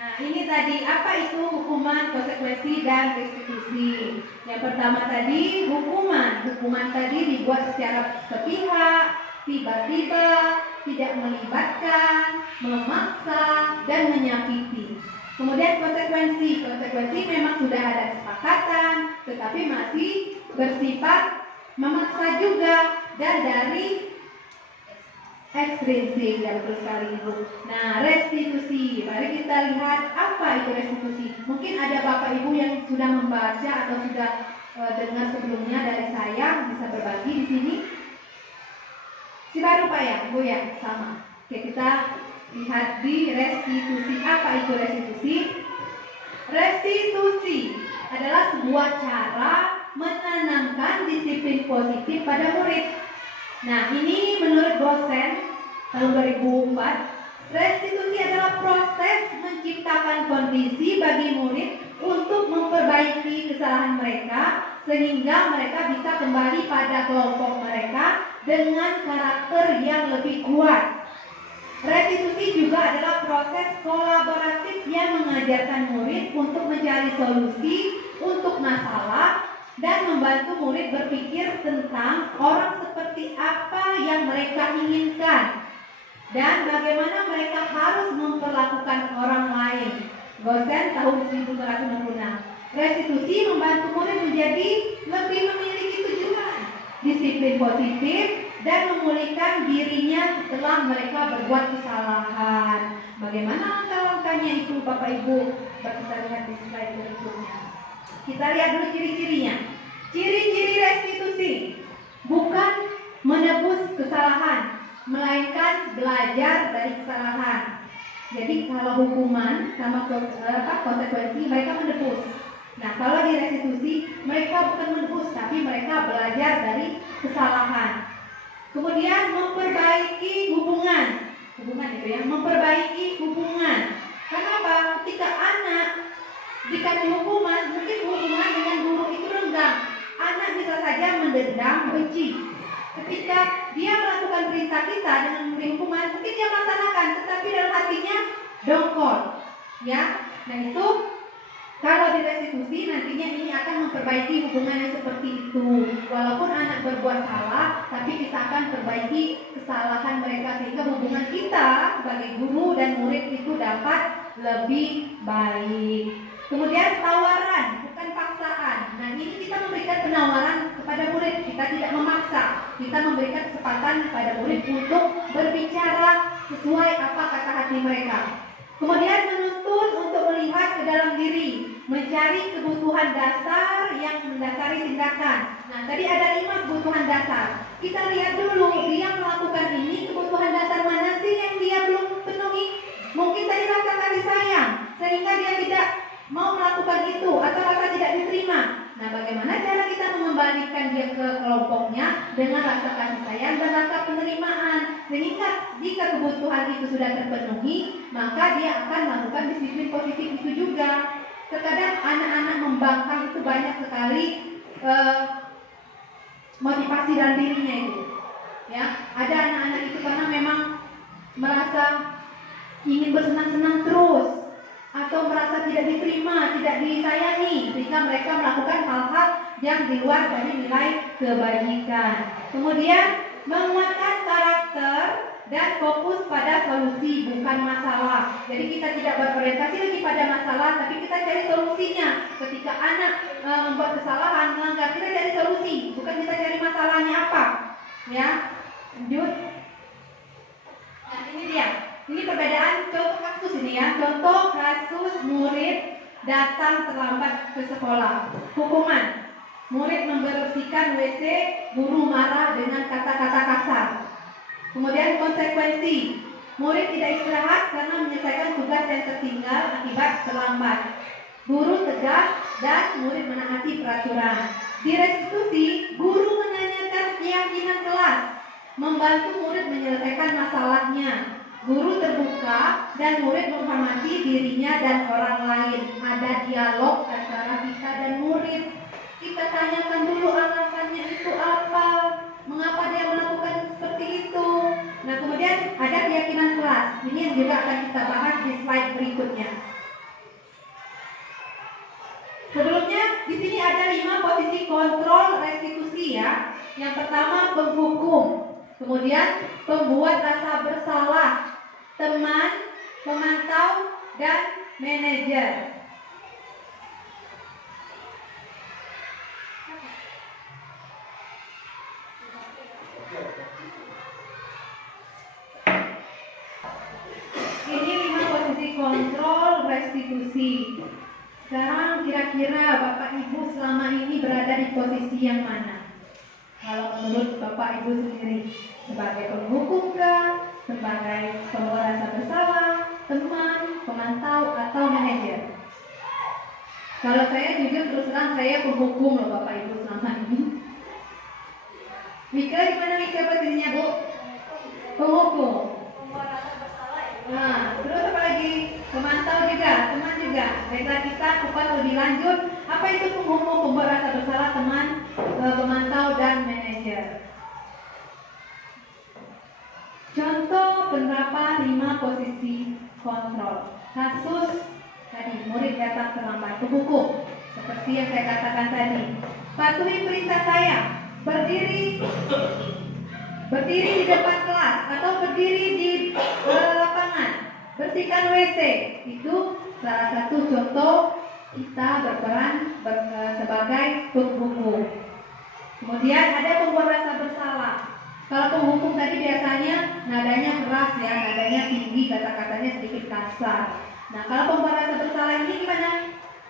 Nah, ini tadi apa itu hukuman, konsekuensi, dan restitusi. Yang pertama tadi hukuman. Hukuman tadi dibuat secara sepihak, tiba-tiba, tidak melibatkan, memaksa, dan menyakiti. Kemudian konsekuensi. Konsekuensi memang sudah ada kesepakatan, tetapi masih bersifat memaksa juga dan dari ekstrinsik, ya betul sekali Ibu. Nah, restitusi. Mari kita lihat apa itu restitusi. Mungkin ada Bapak Ibu yang sudah membaca atau sudah dengar sebelumnya dari saya, bisa berbagi di sini. Si baru Pak ya, Bu ya, sama. Oke, kita lihat di restitusi. Apa itu restitusi? Restitusi adalah sebuah cara menanamkan disiplin positif pada murid. Nah, ini menurut dosen tahun 2004, restitusi adalah proses menciptakan kondisi bagi murid untuk memperbaiki kesalahan mereka sehingga mereka bisa kembali pada kelompok mereka dengan karakter yang lebih kuat. Restitusi juga adalah proses kolaboratif yang mengajarkan murid untuk mencari solusi untuk masalah dan membantu murid berpikir tentang orang seperti apa yang mereka inginkan dan bagaimana mereka harus memperlakukan orang lain. Gosen tahun 1966. Restitusi membantu murid menjadi lebih memiliki tujuan, disiplin positif, dan memulihkan dirinya setelah mereka berbuat kesalahan. Bagaimana langkah-langkahnya itu Bapak Ibu? Kita lihat di slide berikutnya. Kita lihat dulu ciri-cirinya. Ciri-ciri restitusi bukan menebus kesalahan, melainkan belajar dari kesalahan. Jadi kalau hukuman sama konsekuensi mereka menebus. Nah, kalau di restitusi mereka bukan menebus, tapi mereka belajar dari kesalahan. Kemudian memperbaiki hubungan itu ya, memperbaiki hubungan. Kenapa? Ketika anak dikasih hukuman, mungkin hubungan dengan guru itu renggang. Anak bisa saja mendendam, benci. Ketika dia melakukan perintah kita dengan memberi hukuman, mungkin dia melaksanakan, tetapi dalam hatinya dongkol. Ya, nah itu kalau di restitusi nantinya ini akan memperbaiki hubungan yang seperti itu. Walaupun anak berbuat salah, tapi kita akan perbaiki kesalahan mereka sehingga hubungan kita sebagai guru dan murid itu dapat lebih baik. Kemudian tawaran, bukan paksaan. Nah, ini kita memberikan penawaran kepada murid. Kita kita tidak memaksa, kita memberikan kesempatan pada murid untuk berbicara sesuai apa kata hati mereka. Kemudian menuntun untuk melihat ke dalam diri, mencari kebutuhan dasar yang mendasari tindakan. Nah, tadi ada 5 kebutuhan dasar. Kita lihat dulu, dia melakukan ini, kebutuhan dasar mana sih yang dia belum penuhi? Mungkin tadi rasa kasih sayang, sehingga dia tidak mau melakukan itu, atau rasa tidak diterima. Nah, bagaimana cara kita mengembalikan dia ke kelompoknya dengan rasa kasih sayang dan rasa penerimaan? Sehingga jika kebutuhan itu sudah terpenuhi, maka dia akan melakukan disiplin positif itu juga. Terkadang anak-anak membangkang itu banyak sekali motivasi dalam dirinya itu. Ya, ada anak-anak itu karena memang merasa ingin bersenang-senang terus, atau merasa tidak diterima, tidak disayangi, sehingga mereka melakukan hal-hal yang di luar dari nilai kebajikan. Kemudian menguatkan karakter dan fokus pada solusi, bukan masalah. Jadi kita tidak berorientasi lagi pada masalah, tapi kita cari solusinya. Ketika anak membuat kesalahan, melanggar, kita cari solusi, bukan kita cari masalahnya apa. Ya, lanjut. Nah, ini dia. Ini perbedaan contoh kasus ini ya. Contoh kasus murid datang terlambat ke sekolah. Hukuman: murid membersihkan WC, guru marah dengan kata-kata kasar. Kemudian konsekuensi: murid tidak istirahat karena menyelesaikan tugas yang tertinggal akibat terlambat. Guru tegas dan murid menaati peraturan. Di restitusi, guru menanyakan keyakinan kelas, membantu murid menyelesaikan masalahnya. Guru terbuka dan murid menghormati dirinya dan orang lain. Ada dialog antara kita dan murid. Kita tanyakan dulu alasannya itu apa, mengapa dia melakukan seperti itu. Nah, kemudian ada keyakinan kelas. Ini yang juga akan kita bahas di slide berikutnya. Sebelumnya di sini ada 5 posisi kontrol restitusi ya. Yang pertama penghukum, kemudian pembuat rasa bersalah, teman, pemantau, dan manajer. Ini 5 posisi kontrol restitusi. Sekarang kira-kira Bapak Ibu selama ini berada di posisi yang mana? Kalau menurut Bapak Ibu sendiri, sebagai penghukum kah, sebagai pembuat rasa bersalah, teman, pemantau, atau manajer? Kalau saya jujur terus terang saya penghukum loh Bapak Ibu selama ini. Mika di mana Mika posisinya Bu? Penghukum. Nah, terus apa lagi? Pemantau juga, teman juga. Baiklah, kita kupas lebih lanjut. Apa itu penghukum, pembuat rasa bersalah, teman, pemantau, dan manajer? Contoh penerapan 5 posisi kontrol. Kasus tadi, murid datang terlambat, penghukum. Seperti yang saya katakan tadi, patuhi perintah saya, berdiri di depan kelas atau berdiri di lapangan, bersihkan WC. Itu salah satu contoh kita berperan sebagai penghukum. Kemudian ada pembuat rasa bersalah. Kalau penghukum tadi biasanya nadanya keras ya, nadanya tinggi, kata-katanya sedikit kasar. Nah, kalau pembuat rasa bersalah ini gimana?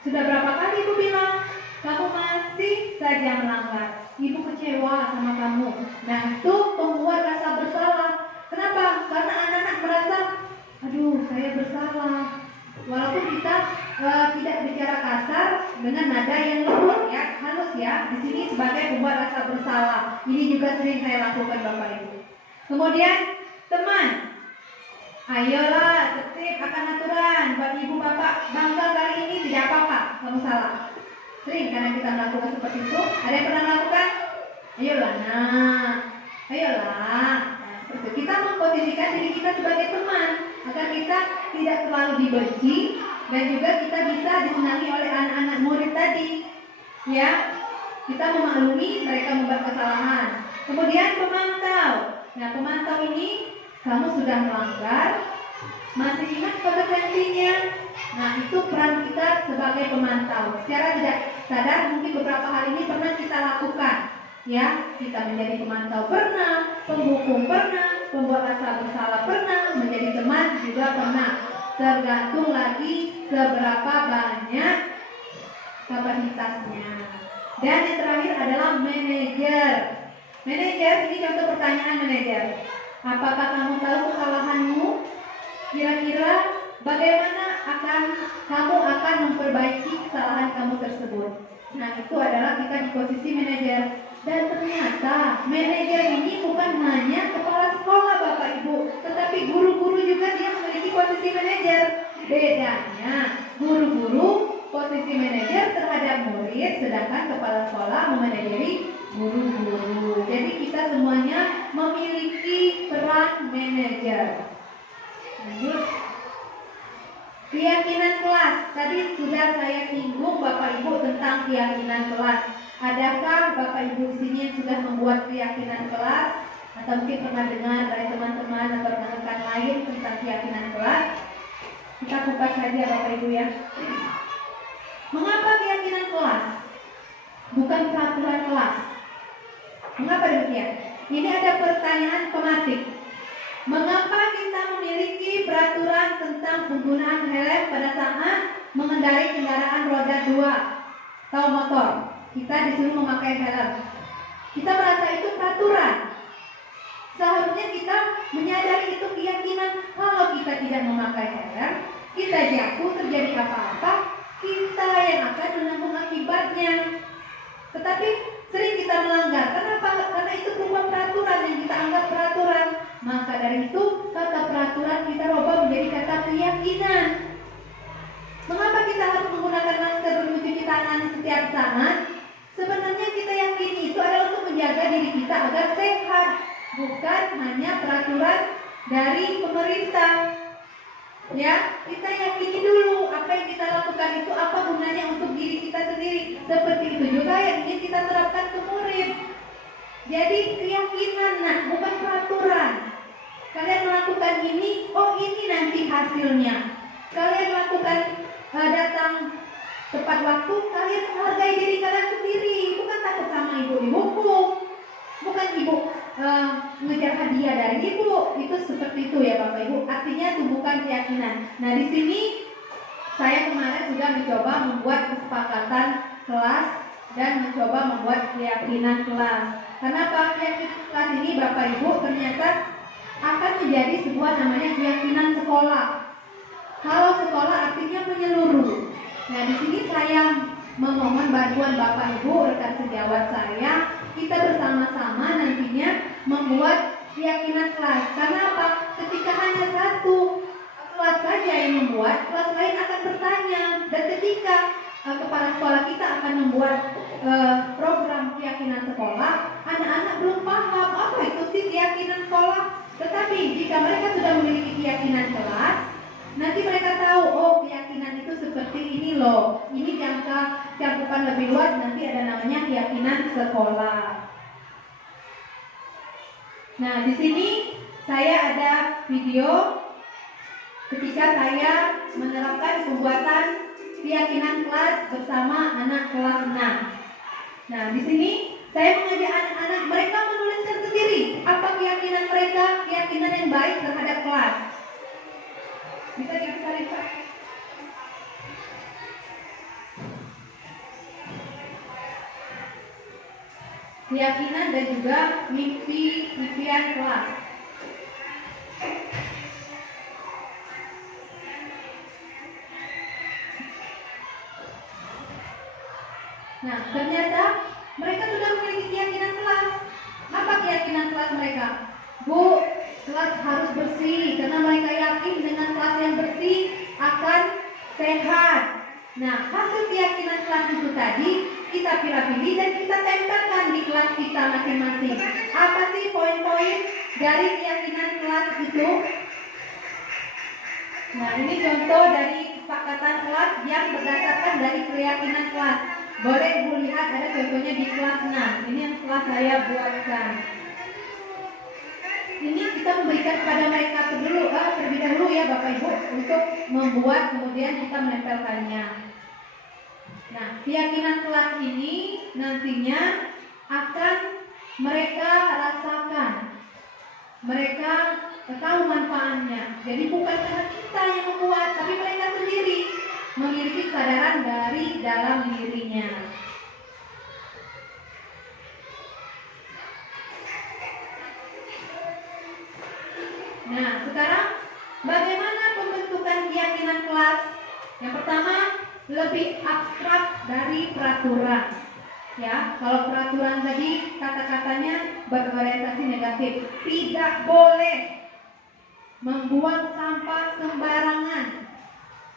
Sudah berapa kali Ibu bilang, kamu masih saja melanggar. Ibu kecewa sama kamu. Nah, itu pembuat rasa bersalah. Kenapa? Karena anak-anak merasa, aduh, saya bersalah. Walaupun kita tidak bicara kasar dengan nada yang lembut ya, halus ya. Di sini sebagai pembuat rasa bersalah. Ini juga sering saya lakukan Bapak Ibu. Kemudian teman, ayolah tertib akan aturan. Buat Ibu Bapak bangga kali ini tidak apa-apa, kamu salah. Sering karena kita melakukan seperti itu. Ada yang pernah melakukan? Ayolah, ayolah. Nah, seperti itu. Kita memposisikan diri kita sebagai teman agar kita tidak terlalu dibenci dan juga kita bisa disenangi oleh anak-anak murid tadi. Ya, kita memaklumi mereka membuat kesalahan. Kemudian pemantau. Nah, pemantau ini kamu sudah melanggar, masih ingat konsekuensinya? Nah, itu peran kita sebagai pemantau. Secara tidak sadar mungkin beberapa hal ini pernah kita lakukan. Ya, kita menjadi pemantau pernah, penghukum pernah, pembuat rasa bersalah pernah, menjadi teman juga pernah. Tergantung lagi seberapa banyak kapasitasnya. Dan yang terakhir adalah manajer. Manajer, ini contoh pertanyaan manajer. Apakah kamu tahu kesalahanmu? Kira-kira bagaimana kamu akan memperbaiki kesalahan kamu tersebut? Nah, itu adalah kita di posisi manajer. Dan ternyata manajer ini bukan hanya kepala sekolah Bapak Ibu, tetapi guru-guru juga dia memiliki posisi manajer. Bedanya, guru-guru posisi manajer terhadap murid, sedangkan kepala sekolah memanajeri guru-guru. Jadi kita semuanya memiliki peran manajer. Lanjut. Keyakinan kelas. Tadi sudah saya singgung Bapak Ibu tentang keyakinan kelas. Adakah Bapak Ibu di sini yang sudah membuat keyakinan kelas? Atau mungkin pernah dengar dari teman-teman atau rekan-rekan lain tentang keyakinan kelas? Kita kupas saja Bapak Ibu ya. Mengapa keyakinan kelas? Bukan peraturan kelas. Mengapa demikian? Ini ada pertanyaan tematik. Mengapa kita memiliki peraturan tentang penggunaan helm pada saat mengendarai kendaraan roda 2 atau motor? Kita disuruh memakai helm. Kita merasa itu peraturan. Seharusnya kita menyadari itu keyakinan. Kalau kita tidak memakai helm, kita jatuh, terjadi apa-apa, kita yang akan menanggung akibatnya. Tetapi sering kita melanggar. Kenapa? Karena itu berupa peraturan yang kita anggap peraturan. Maka dari itu kata peraturan kita rubah menjadi kata keyakinan. Mengapa kita harus menggunakan masker dan mencuci tangan setiap saat? Sebenarnya kita yakini itu adalah untuk menjaga diri kita agar sehat, bukan hanya peraturan dari pemerintah. Ya, kita yakini dulu apa yang kita lakukan itu apa gunanya untuk diri kita sendiri. Seperti itu juga yang ingin kita terapkan ke murid. Jadi keyakinan, bukan peraturan. Kalian melakukan ini, oh ini nanti hasilnya. Kalian lakukan datang tepat waktu, kalian menghargai diri kalian sendiri. Bukan takut sama ibu dihukum, bukan ibu mengejar hadiah dari ibu. Itu seperti itu ya Bapak Ibu. Artinya tumbuhkan keyakinan. Nah di sini saya kemarin sudah mencoba membuat kesepakatan kelas dan mencoba membuat keyakinan kelas. Kenapa keyakinan kelas ini Bapak Ibu ternyata akan menjadi sebuah namanya keyakinan sekolah. Kalau sekolah artinya menyeluruh. Nah di sini saya memohon bantuan Bapak Ibu rekan sejawat saya, kita bersama-sama nantinya membuat keyakinan kelas. Karena apa? Ketika hanya satu kelas saja yang membuat, kelas lain akan bertanya. Dan ketika kepala sekolah kita akan membuat program keyakinan sekolah, anak-anak belum paham apa itu sih keyakinan sekolah. Tetapi jika mereka sudah memiliki keyakinan kelas, nanti mereka tahu, oh keyakinan itu seperti ini loh. Ini cakupan lebih luas, nanti ada namanya keyakinan sekolah. Nah, di sini saya ada video ketika saya menerapkan pembuatan keyakinan kelas bersama anak kelas 6. Nah, di sini saya mengajak anak-anak mereka menuliskan sendiri apa keyakinan mereka, keyakinan yang baik terhadap kelas. Bisa dibesarkan Pak? Keyakinan dan juga mimpi-mimpian kelas. Nah, ternyata mereka sudah memiliki keyakinan kelas. Apa keyakinan kelas mereka? Bu, kelas harus bersih karena mereka yakin dengan kelas yang bersih akan sehat. Nah, hasil keyakinan kelas itu tadi kita pilih-pilih dan kita tempelkan di kelas kita masing-masing. Apa sih poin-poin dari keyakinan kelas itu? Nah, ini contoh dari kesepakatan kelas yang berdasarkan dari keyakinan kelas. Boleh Ibu lihat ada contohnya di kelas 6. Ini yang telah saya buatkan. Ini kita memberikan kepada mereka terlebih dahulu ya Bapak Ibu untuk membuat kemudian kita menempelkannya. Nah, keyakinan kelas ini nantinya akan mereka rasakan, mereka tahu manfaatnya. Jadi bukan karena kita yang membuat, tapi mereka sendiri memiliki kesadaran dari dalam dirinya. Nah, sekarang bagaimana pembentukan keyakinan kelas? Yang pertama, lebih abstrak dari peraturan. Ya, kalau peraturan tadi kata-katanya berorientasi negatif. Tidak boleh membuang sampah sembarangan.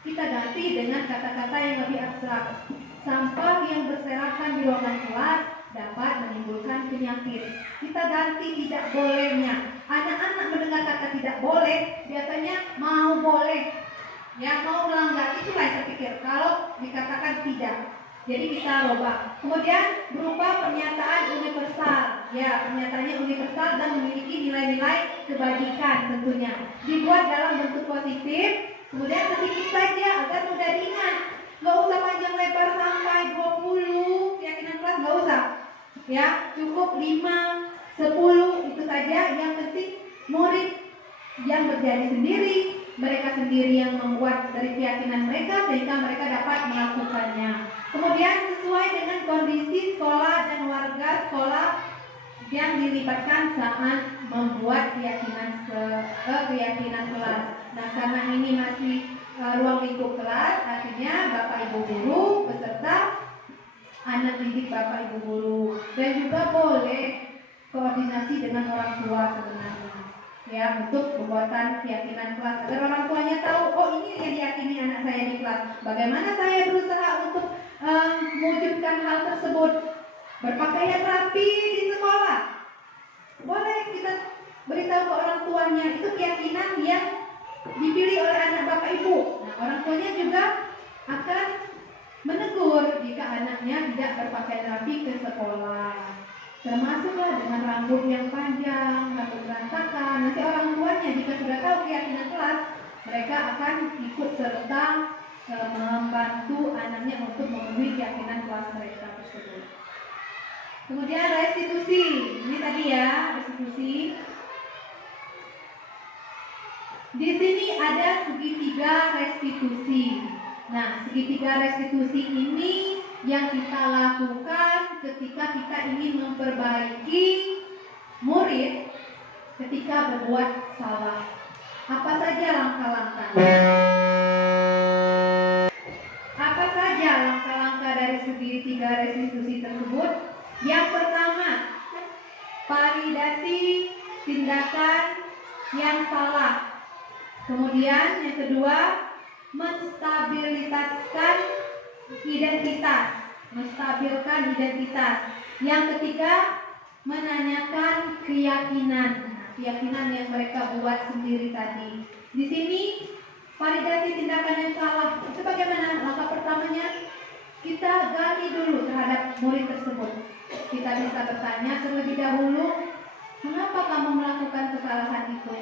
Kita ganti dengan kata-kata yang lebih abstrak. Sampah yang berserakan di ruangan kelas dapat menimbulkan penyakit. Kita ganti tidak bolehnya. Anak-anak mendengar kata tidak boleh, biasanya mau boleh. Ya, mau melanggar, itu lain terpikir. Kalau dikatakan tidak, jadi kita rubah. Kemudian berupa pernyataan universal. Ya, pernyataannya universal dan memiliki nilai-nilai kebajikan tentunya. Dibuat dalam bentuk positif, kemudian sedikit saja agar mudah diingat. Gak usah panjang lebar sampai 20 keyakinan kelas, gak usah. Ya, cukup 5, 10 itu saja. Yang penting murid yang berdiri sendiri, mereka sendiri yang membuat dari keyakinan mereka sehingga mereka dapat melakukannya. Kemudian sesuai dengan kondisi sekolah dan warga sekolah yang dilibatkan saat membuat keyakinan kelas. Nah, karena ini masih ruang lingkup kelas, artinya Bapak Ibu guru beserta anak didik Bapak Ibu guru, dan juga boleh koordinasi dengan orang tua sebenarnya. Ya, untuk pembuatan keyakinan kelas agar orang tuanya tahu, oh ini yang diyakini anak saya di kelas. Bagaimana saya berusaha untuk mewujudkan hal tersebut. Berpakaian rapi di sekolah, boleh kita beritahu ke orang tuanya. Itu keyakinan yang dipilih oleh anak Bapak Ibu. Nah, orang tuanya juga akan menegur jika anaknya tidak berpakaian rapi ke sekolah. Termasuklah dengan rambut yang panjang, rambut berantakan. Nanti orang tuanya jika sudah tahu keyakinan kelas, mereka akan ikut serta membantu anaknya untuk memenuhi keyakinan kelas mereka tersebut. Kemudian restitusi, ini tadi ya restitusi. Di sini ada segitiga restitusi. Nah, segitiga restitusi ini yang kita lakukan ketika kita ingin memperbaiki murid ketika berbuat salah. Apa saja langkah-langkahnya? Apa saja langkah-langkah dari segitiga restitusi tersebut? Yang pertama, validasi tindakan yang salah. Kemudian yang kedua, menstabilkan identitas. Yang ketiga, menanyakan keyakinan. Keyakinan yang mereka buat sendiri tadi. Di sini validasi tindakan yang salah. Itu bagaimana? Langkah pertamanya kita gali dulu terhadap murid tersebut. Kita bisa bertanya terlebih dahulu, mengapa kamu melakukan kesalahan itu?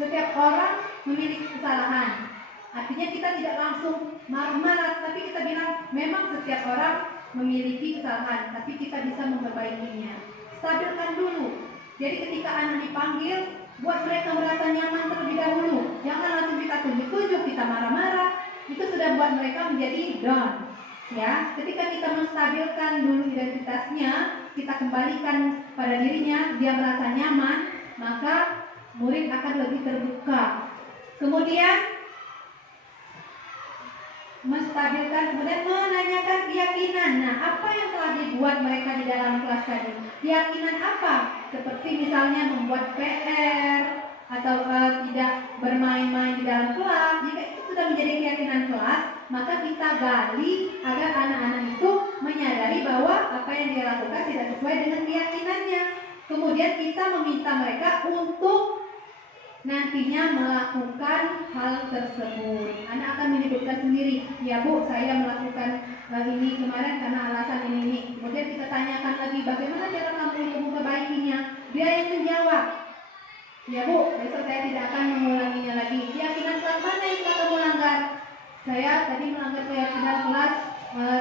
Setiap orang memiliki kesalahan. Artinya kita tidak langsung marah-marah, tapi kita bilang memang setiap orang memiliki kesalahan, tapi kita bisa memperbaikinya. Stabilkan dulu. Jadi ketika anak dipanggil, buat mereka merasa nyaman terlebih dahulu. Jangan langsung kita tunjuk-tunjuk, kita marah-marah. Itu sudah buat mereka menjadi down. Ya, ketika kita menstabilkan dulu identitasnya, kita kembalikan pada dirinya, dia merasa nyaman, maka murid akan lebih terbuka. Kemudian menstabilkan, kemudian menanyakan keyakinan. Nah, apa yang telah dibuat mereka di dalam kelas tadi? Keyakinan apa? Seperti misalnya membuat PR atau tidak bermain-main di dalam kelas. Jika itu sudah menjadi keyakinan kelas, maka kita gali agar anak-anak itu menyadari bahwa apa yang dia lakukan tidak sesuai dengan keyakinannya. Kemudian kita meminta mereka untuk nantinya melakukan hal tersebut. Anak akan menyebutkan sendiri, ya Bu, saya melakukan ini kemarin karena alasan ini. Kemudian kita tanyakan lagi, bagaimana cara kamu untuk memperbaikinya? Dia yang menjawab, ya Bu, besok saya tidak akan mengulanginya lagi. Keyakinan kelas mana yang telah kamu langgar? Saya tadi melanggar keyakinan kelas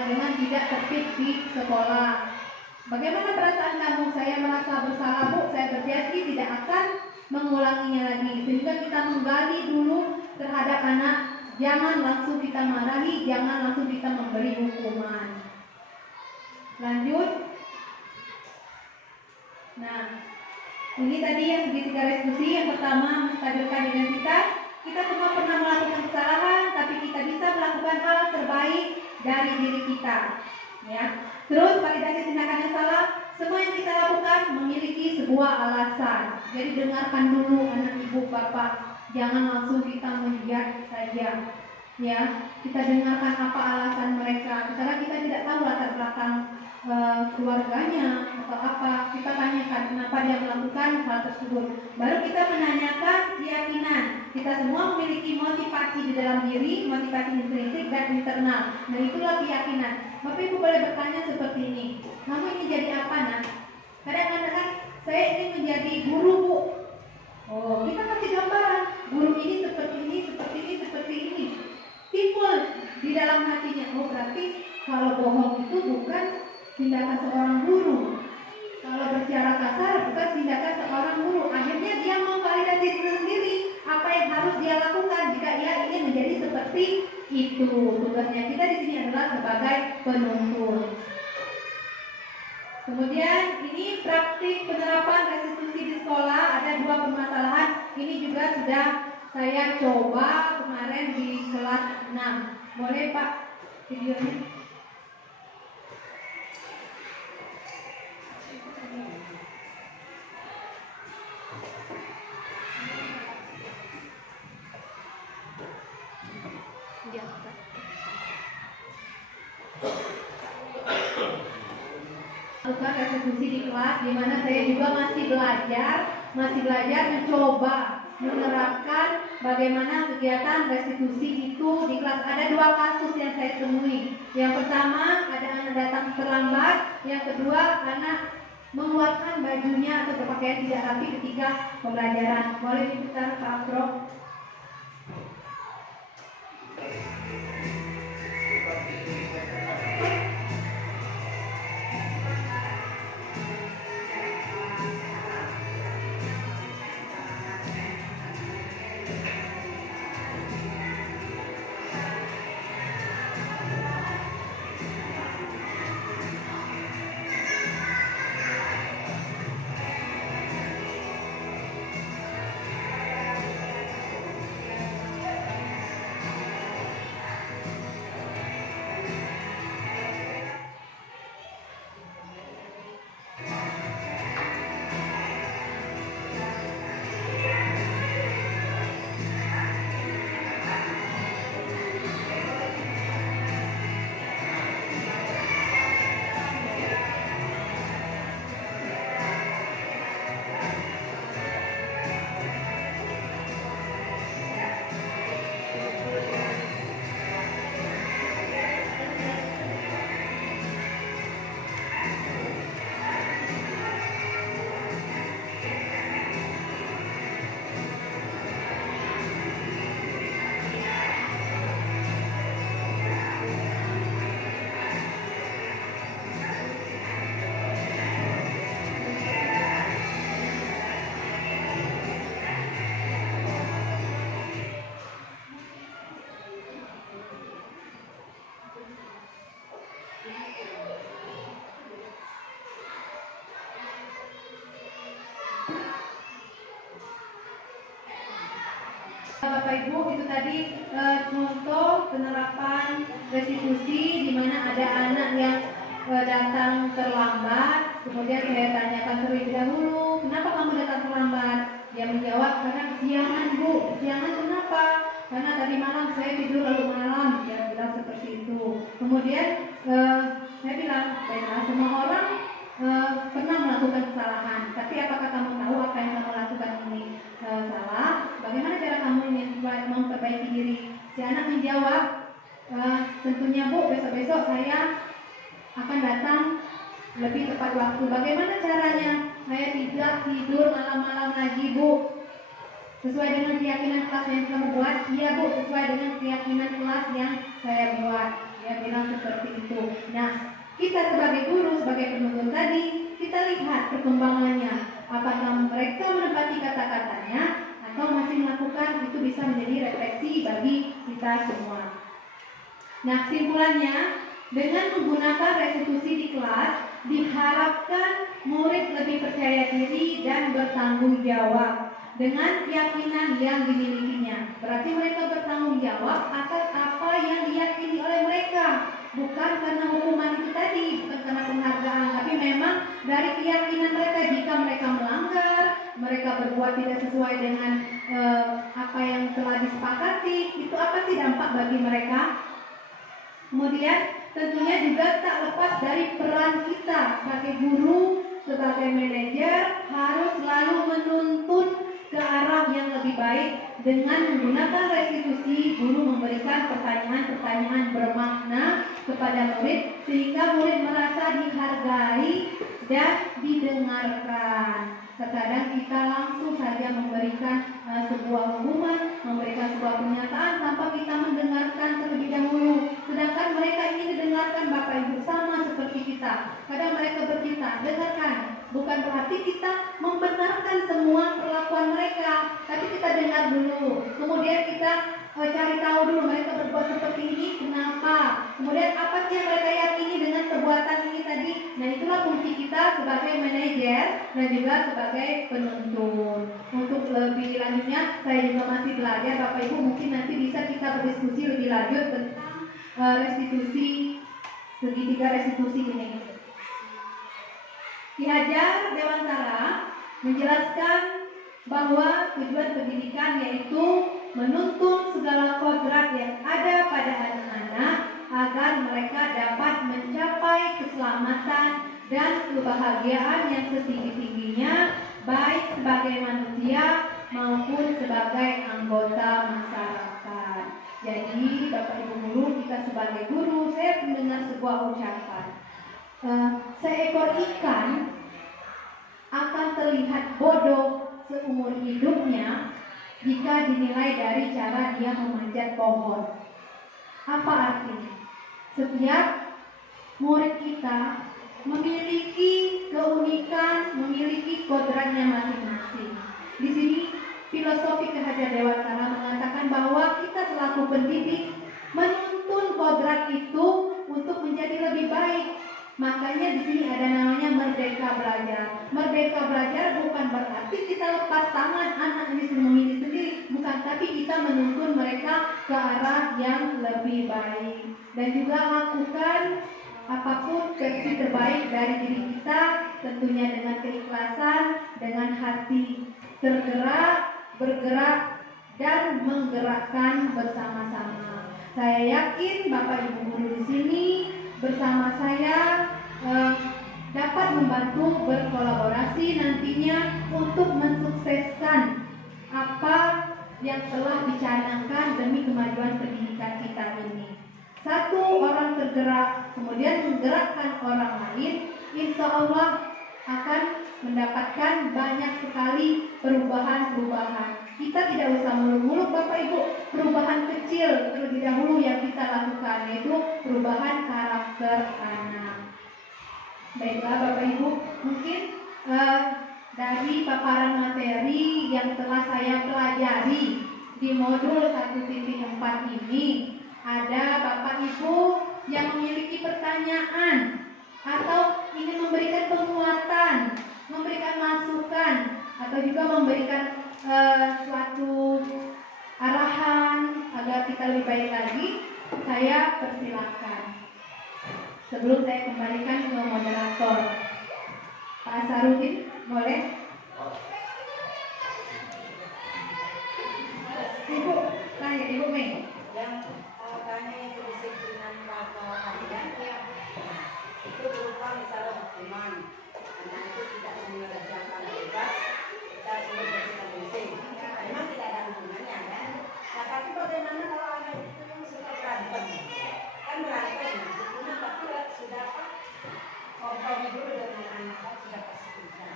dengan tidak tertib di sekolah. Bagaimana perasaan kamu? Saya merasa bersalah, Bu. Saya berjanji tidak akan mengulanginya lagi. Sehingga kita menggali dulu terhadap anak. Jangan langsung kita marahi, jangan langsung kita memberi hukuman. Lanjut. Nah, ini tadi yang segitiga restitusi. Yang pertama, menstabilkan identitas. Kita semua pernah melakukan kesalahan, tapi kita bisa melakukan hal terbaik dari diri kita. Ya. Terus validasi tindakan yang salah. Semua yang kita lakukan memiliki sebuah alasan. Jadi dengarkan dulu anak ibu bapak. Jangan langsung kita melihat saja. Ya, kita dengarkan apa alasan mereka. Karena kita tidak tahu latar belakang keluarganya atau apa. Kita tanyakan kenapa dia melakukan hal tersebut. Baru kita menanyakan keyakinan. Kita semua memiliki motivasi di dalam diri, motivasi intrinsik dan internal. Nah, itulah keyakinan. Bapak Ibu boleh bertanya seperti ini. Kamu ingin jadi apa, nak? Kadang-kadang saya ingin menjadi guru, Bu. Oh, kita kasih gambaran. Guru ini seperti ini, seperti ini, seperti ini. Timbul di dalam hatinya. Oh, berarti kalau bohong itu bukan tindakan seorang guru. Kalau berbicara kasar bukan tindakan seorang guru. Akhirnya dia memvalidasi diri sendiri apa yang harus dia lakukan jika dia ingin menjadi seperti itu. Tugasnya kita di sini adalah sebagai penuntut. Kemudian ini praktik penerapan restitusi di sekolah. Ada 2 permasalahan. Ini juga sudah saya coba kemarin di kelas 6. Boleh Pak videonya? Lakukan restitusi di kelas, di mana saya juga masih belajar mencoba menerapkan bagaimana kegiatan restitusi itu di kelas. Ada 2 kasus yang saya temui. Yang pertama, ada anak datang terlambat. Yang kedua, anak mengeluarkan bajunya atau berpakaian tidak rapi ketika pembelajaran. Boleh diputar Pak Prof? Bapak Ibu, itu tadi contoh penerapan restitusi di mana ada anak yang datang terlambat. Kemudian saya tanyakan terlebih dahulu, kenapa kamu datang terlambat? Dia menjawab, karena kesiangan Bu. Kesiangan kenapa? Karena tadi malam saya tidur lalu malam. Dia bilang seperti itu. Kemudian saya bilang, baiklah, semua orang pernah melakukan kesalahan. Tapi apakah kamu tahu apa yang kamu lakukan ini salah? Bagaimana cara kamu ingin memperbaiki diri? Si anak menjawab, tentunya Bu, besok-besok saya akan datang lebih tepat waktu. Bagaimana caranya? Saya tidak tidur malam-malam lagi Bu. Sesuai dengan keyakinan kelas yang kamu buat? Iya Bu, sesuai dengan keyakinan kelas yang saya buat. Dia bilang seperti itu. Nah, kita sebagai guru, sebagai penuntun tadi, kita lihat perkembangannya. Apakah mereka menepati kata-katanya atau masih melakukan, itu bisa menjadi refleksi bagi kita semua. Nah, kesimpulannya, dengan menggunakan restitusi di kelas, diharapkan murid lebih percaya diri dan bertanggung jawab dengan keyakinan yang dimilikinya. Berarti mereka bertanggung jawab atas apa yang diyakini oleh mereka, bukan karena hukuman itu tadi, bukan karena penghargaan, tapi memang dari keyakinan mereka. Jika mereka melanggar, mereka berbuat tidak sesuai dengan apa yang telah disepakati, itu apa sih dampak bagi mereka? Kemudian tentunya juga tak lepas dari peran kita sebagai guru, sebagai manajer, harus selalu menuntun ke arah yang lebih baik. Dengan menggunakan restitusi, guru memberikan pertanyaan-pertanyaan bermakna kepada murid sehingga murid merasa dihargai dan didengarkan. Terkadang kita langsung saja memberikan sebuah hukuman, memberikan sebuah pernyataan tanpa kita mendengarkan terlebih dahulu. Sedangkan mereka ingin didengarkan Bapak Ibu, sama seperti kita. Kadang mereka berkata, dengarkan. Bukan berarti kita membenarkan semua perlakuan mereka, tapi kita dengar dulu. Kemudian kita cari tahu dulu mereka berbuat seperti ini kenapa. Kemudian apa sih yang mereka yakini dengan perbuatan ini tadi. Nah, itulah fungsi kita sebagai manajer dan juga sebagai penuntun. Untuk lebih lanjutnya, saya juga masih belajar Bapak Ibu, mungkin nanti bisa kita berdiskusi lebih lanjut tentang restitusi, segitiga restitusi ini. Ki Hajar Dewantara menjelaskan bahwa tujuan pendidikan yaitu menuntun segala kodrat yang ada pada anak-anak agar mereka dapat mencapai keselamatan dan kebahagiaan yang setinggi-tingginya, baik sebagai manusia maupun sebagai anggota masyarakat. Jadi Bapak Ibu guru, kita sebagai guru, saya mendengar sebuah ucapan, seekor ikan akan terlihat bodoh seumur hidupnya jika dinilai dari cara dia memanjat pohon. Apa artinya? Setiap murid kita memiliki keunikan, memiliki kodratnya masing-masing. Di sini filosofi Ki Hajar Dewantara mengatakan bahwa kita selaku pendidik menuntun kodrat itu untuk menjadi lebih baik. Makanya di sini ada namanya merdeka belajar. Merdeka belajar bukan berarti kita lepas tangan anak ini memilih sendiri, bukan, tapi kita menuntun mereka ke arah yang lebih baik. Dan juga lakukan apapun versi terbaik dari diri kita, tentunya dengan keikhlasan, dengan hati tergerak, bergerak, dan menggerakkan bersama-sama. Saya yakin Bapak Ibu guru di sini bersama saya dapat membantu berkolaborasi nantinya untuk mensukseskan apa yang telah dicanangkan demi kemajuan pendidikan kita ini. Satu orang tergerak, kemudian menggerakkan orang lain, insya Allah akan mendapatkan banyak sekali perubahan-perubahan. Kita tidak usah muluk-muluk Bapak Ibu, perubahan kecil terlebih dahulu yang kita lakukan, yaitu perubahan karakter anak. Baiklah Bapak Ibu, mungkin dari paparan materi yang telah saya pelajari di modul 1.4 ini, ada Bapak Ibu yang memiliki pertanyaan atau ingin memberikan penguatan, memberikan masukan, atau juga memberikan suatu arahan agar kita lebih baik lagi, saya persilakan. Sebelum saya kembalikan ke moderator, Pak Asarudin, boleh? Ibu, tanya Ibu Mei. Yang tanya itu disiplinan kalian itu berupa misalnya hukuman, anak itu tidak mengerjakan tugas, kita sudah bersihkan bersih. Memang tidak ada hubungannya kan? Nah, tapi bagaimana kalau anak itu yang suka berantem? Kan berantem, hukumnya tapi sudah apa? Kompromi dulu dengan anak kan sudah pasti bisa.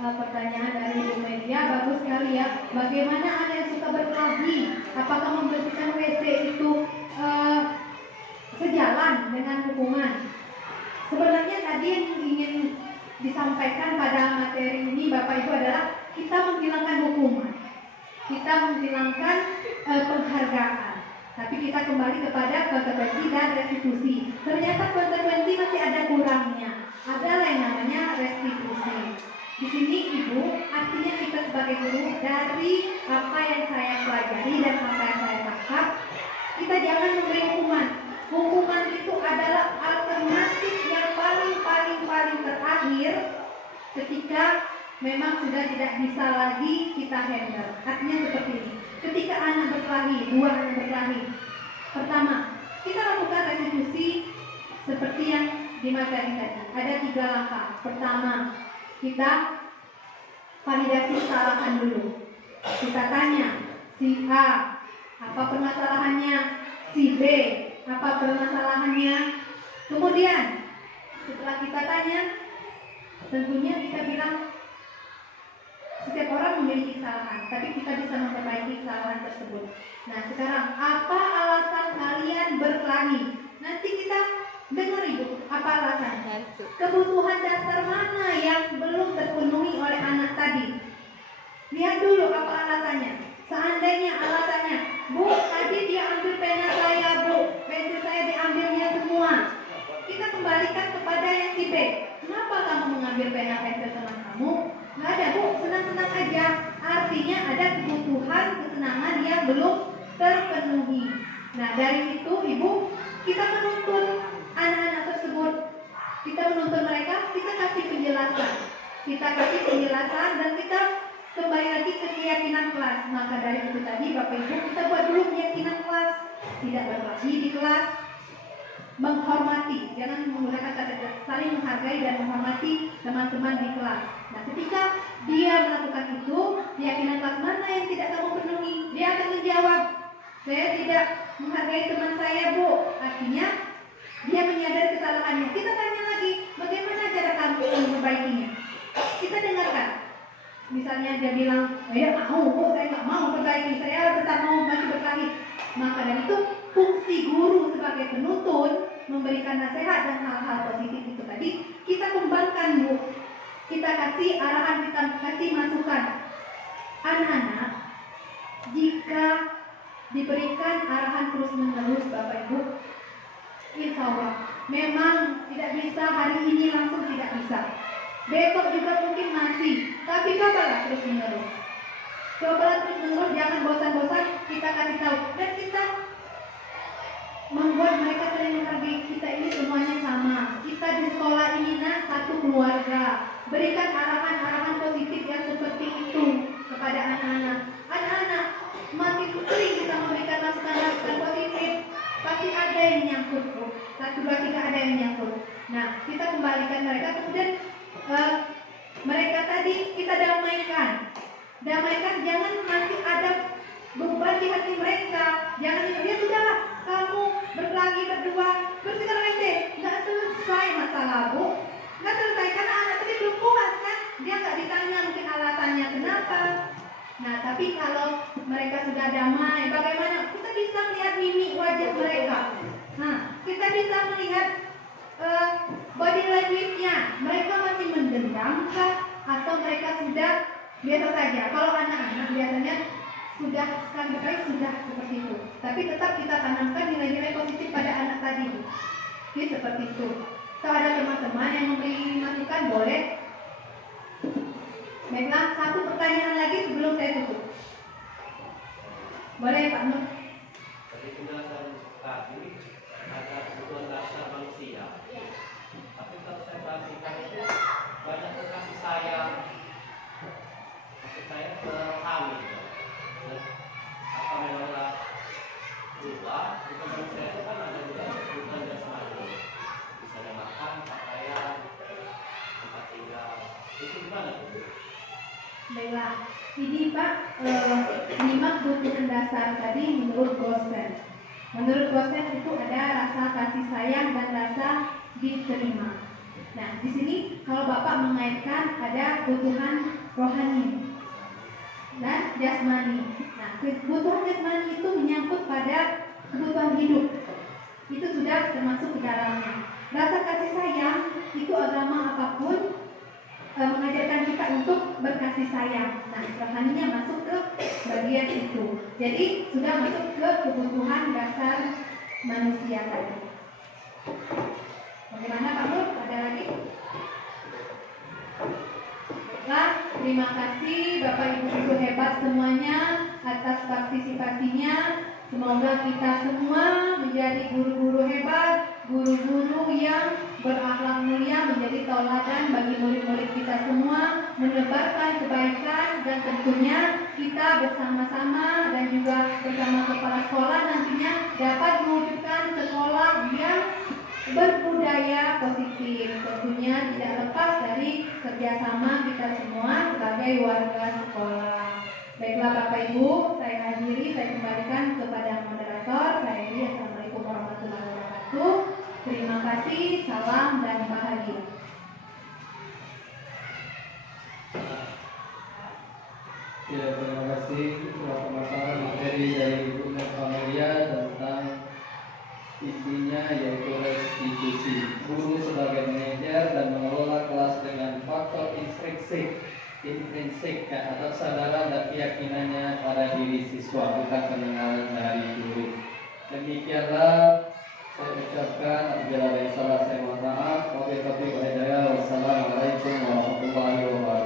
pertanyaan dari Ibu Media, bagus sekali ya. Bagaimana anak yang suka berkelahi? Apakah membersihkan WC itu sejalan dengan hukuman? Sebenarnya tadi yang ingin disampaikan pada materi ini Bapak Ibu adalah kita menghilangkan hukuman, kita menghilangkan penghargaan, tapi kita kembali kepada konsekuensi dan restitusi. Ternyata konsekuensi masih ada kurangnya, ada yang namanya restitusi. Di sini Ibu, artinya kita sebagai guru, dari apa yang saya pelajari dan apa yang saya tangkap, kita jangan memberi hukuman. Hukuman itu adalah alternatif yang paling terakhir ketika memang sudah tidak bisa lagi kita handle. Artinya seperti ini. Ketika anak berkelahi, dua anak berkelahi, pertama, kita lakukan restitusi seperti yang di materi tadi. Ada 3 langkah. Pertama, kita validasi kesalahan dulu. Kita tanya si A, apa permasalahannya? Si B, apa permasalahannya? Kemudian setelah kita tanya, tentunya kita bilang setiap orang memiliki kesalahan, tapi kita bisa memperbaiki kesalahan tersebut. Nah, sekarang apa alasan kalian berkelahi? Nanti kita dengar Ibu, apa alasannya? Kebutuhan dasar mana yang belum terpenuhi oleh anak tadi? Lihat dulu apa alasannya. Seandainya alasannya, Bu, tadi dia ambil pena saya, Bu, pensil saya diambilnya semua. Kita kembalikan kepada yang si B. Kenapa kamu mengambil pena pensil teman kamu? Nggak ada, Bu, senang-senang aja. Artinya ada kebutuhan kesenangan yang belum terpenuhi. Nah, dari itu Ibu, kita menuntun anak-anak tersebut. Kita menuntun mereka, kita kasih penjelasan. Kita kasih penjelasan dan kita kembali lagi ke keyakinan kelas. Maka dari itu tadi Bapak Ibu, kita buat dulu keyakinan kelas. Tidak berkelahi di kelas, menghormati, jangan menggunakan kata saling menghargai dan menghormati teman-teman di kelas. Nah, ketika dia melakukan itu, keyakinan kelas mana yang tidak kamu penuhi, dia akan menjawab, saya tidak menghargai teman saya, Bu. Artinya dia menyadari kesalahannya. Kita tanya lagi, bagaimana cara kamu memperbaikinya? Kita dengarkan. Misalnya dia bilang, saya mau, Bu, saya nggak mau perbaiki, saya tetap mau masih berkelahi. Maka dari itu fungsi guru sebagai penuntun memberikan nasihat dan hal-hal positif itu tadi kita kembangkan, Bu. Kita kasih arahan, kita kasih masukan. Anak-anak jika diberikan arahan terus-menerus Bapak Ibu, insya Allah memang tidak bisa hari ini langsung, tidak bisa. Besok juga mungkin masih, tapi cobalah terus-menerus. Cobalah terus-menerus, jangan bosan-bosan, kita kasih tahu. Dan kita membuat mereka saling menghargai, kita ini semuanya sama. Kita di sekolah ini satu keluarga. Berikan arahan-arahan positif yang seperti itu kepada anak-anak. Anak-anak, makin sering kita memberikan masukan-masukan positif, pasti ada yang nyangkut, Bu. 1, 2, 3 ada yang nyangkut. Nah, kita kembalikan mereka, kemudian mereka tadi kita damaikan, jangan masih ada beban di hati mereka. Jangan ya sudahlah, kamu berkelahi berdua, bersihkan WC, nggak selesai masalah, Bu, nggak selesai karena anak tadi belum puas kan, dia nggak ditanya mungkin alasannya kenapa. Nah, tapi kalau mereka sudah damai, bagaimana? Kita bisa melihat mimik wajah mereka. Nah, kita bisa melihat body language-nya, mereka masih mendendamkah atau mereka sudah biasa saja. Kalau anak-anak biasanya sudah sekali berkali sudah seperti itu, tapi tetap kita tanamkan nilai-nilai positif pada anak tadi. Jadi seperti itu. Kalau ada teman-teman yang memberi masukan, boleh. Baiklah, satu pertanyaan lagi sebelum saya tutup. Boleh Pak Nur? Dari penjelasan tadi ada kebutuhan dasar manusia. Tapi kalau saya perhatikan itu banyak kasih sayang. Kasih sayang terhamil. Apa memanglah berubah? Bukan manusia itu kan ada juga kebutuhan dasar. Misalnya makan, pakaian, tempat tinggal. Itu gimana tuh? Baiklah, ini Pak, 5 kebutuhan dasar tadi menurut Gosen. Menurut Gosen itu ada rasa kasih sayang dan rasa diterima. Nah, di sini kalau Bapak mengaitkan ada kebutuhan rohani dan jasmani. Nah, kebutuhan jasmani itu menyangkut pada kebutuhan hidup. Itu sudah termasuk di dalamnya. Rasa kasih sayang itu agama apapun mengajarkan kita untuk berkasih sayang. Nah, rohaninya masuk ke bagian itu. Jadi sudah masuk ke kebutuhan dasar manusia tadi. Bagaimana Pak Nur? Ada lagi? Baiklah, terima kasih Bapak Ibu guru hebat semuanya atas partisipasinya. Semoga kita semua menjadi guru-guru hebat, guru-guru yang berakhlak mulia, menjadi tauladan bagi murid-murid kita semua, menebarkan kebaikan, dan tentunya kita bersama-sama dan juga bersama kepala sekolah nantinya dapat mewujudkan sekolah yang berbudaya positif. Tentunya tidak lepas dari kerjasama kita semua sebagai warga sekolah. Baiklah Bapak Ibu, saya hadiri, saya kembalikan kepada moderator. Saya ini Assalamualaikum warahmatullahi wabarakatuh. Terima kasih, salam dan bahagia. Ya, terima kasih telah pemaparan materi dari Ibu Nurfamelia tentang intinya yaitu restitusi. Guru sebagai manajer dan mengelola kelas dengan faktor intrinsik atau kesadaran dan keyakinannya pada diri siswa, bukan pendengaran dari guru. Demikianlah saya ucapkan, apabila ada yang salah saya mohon maaf. Wabillahi taufiq wal hidayah. Wassalamualaikum warahmatullahi wabarakatuh.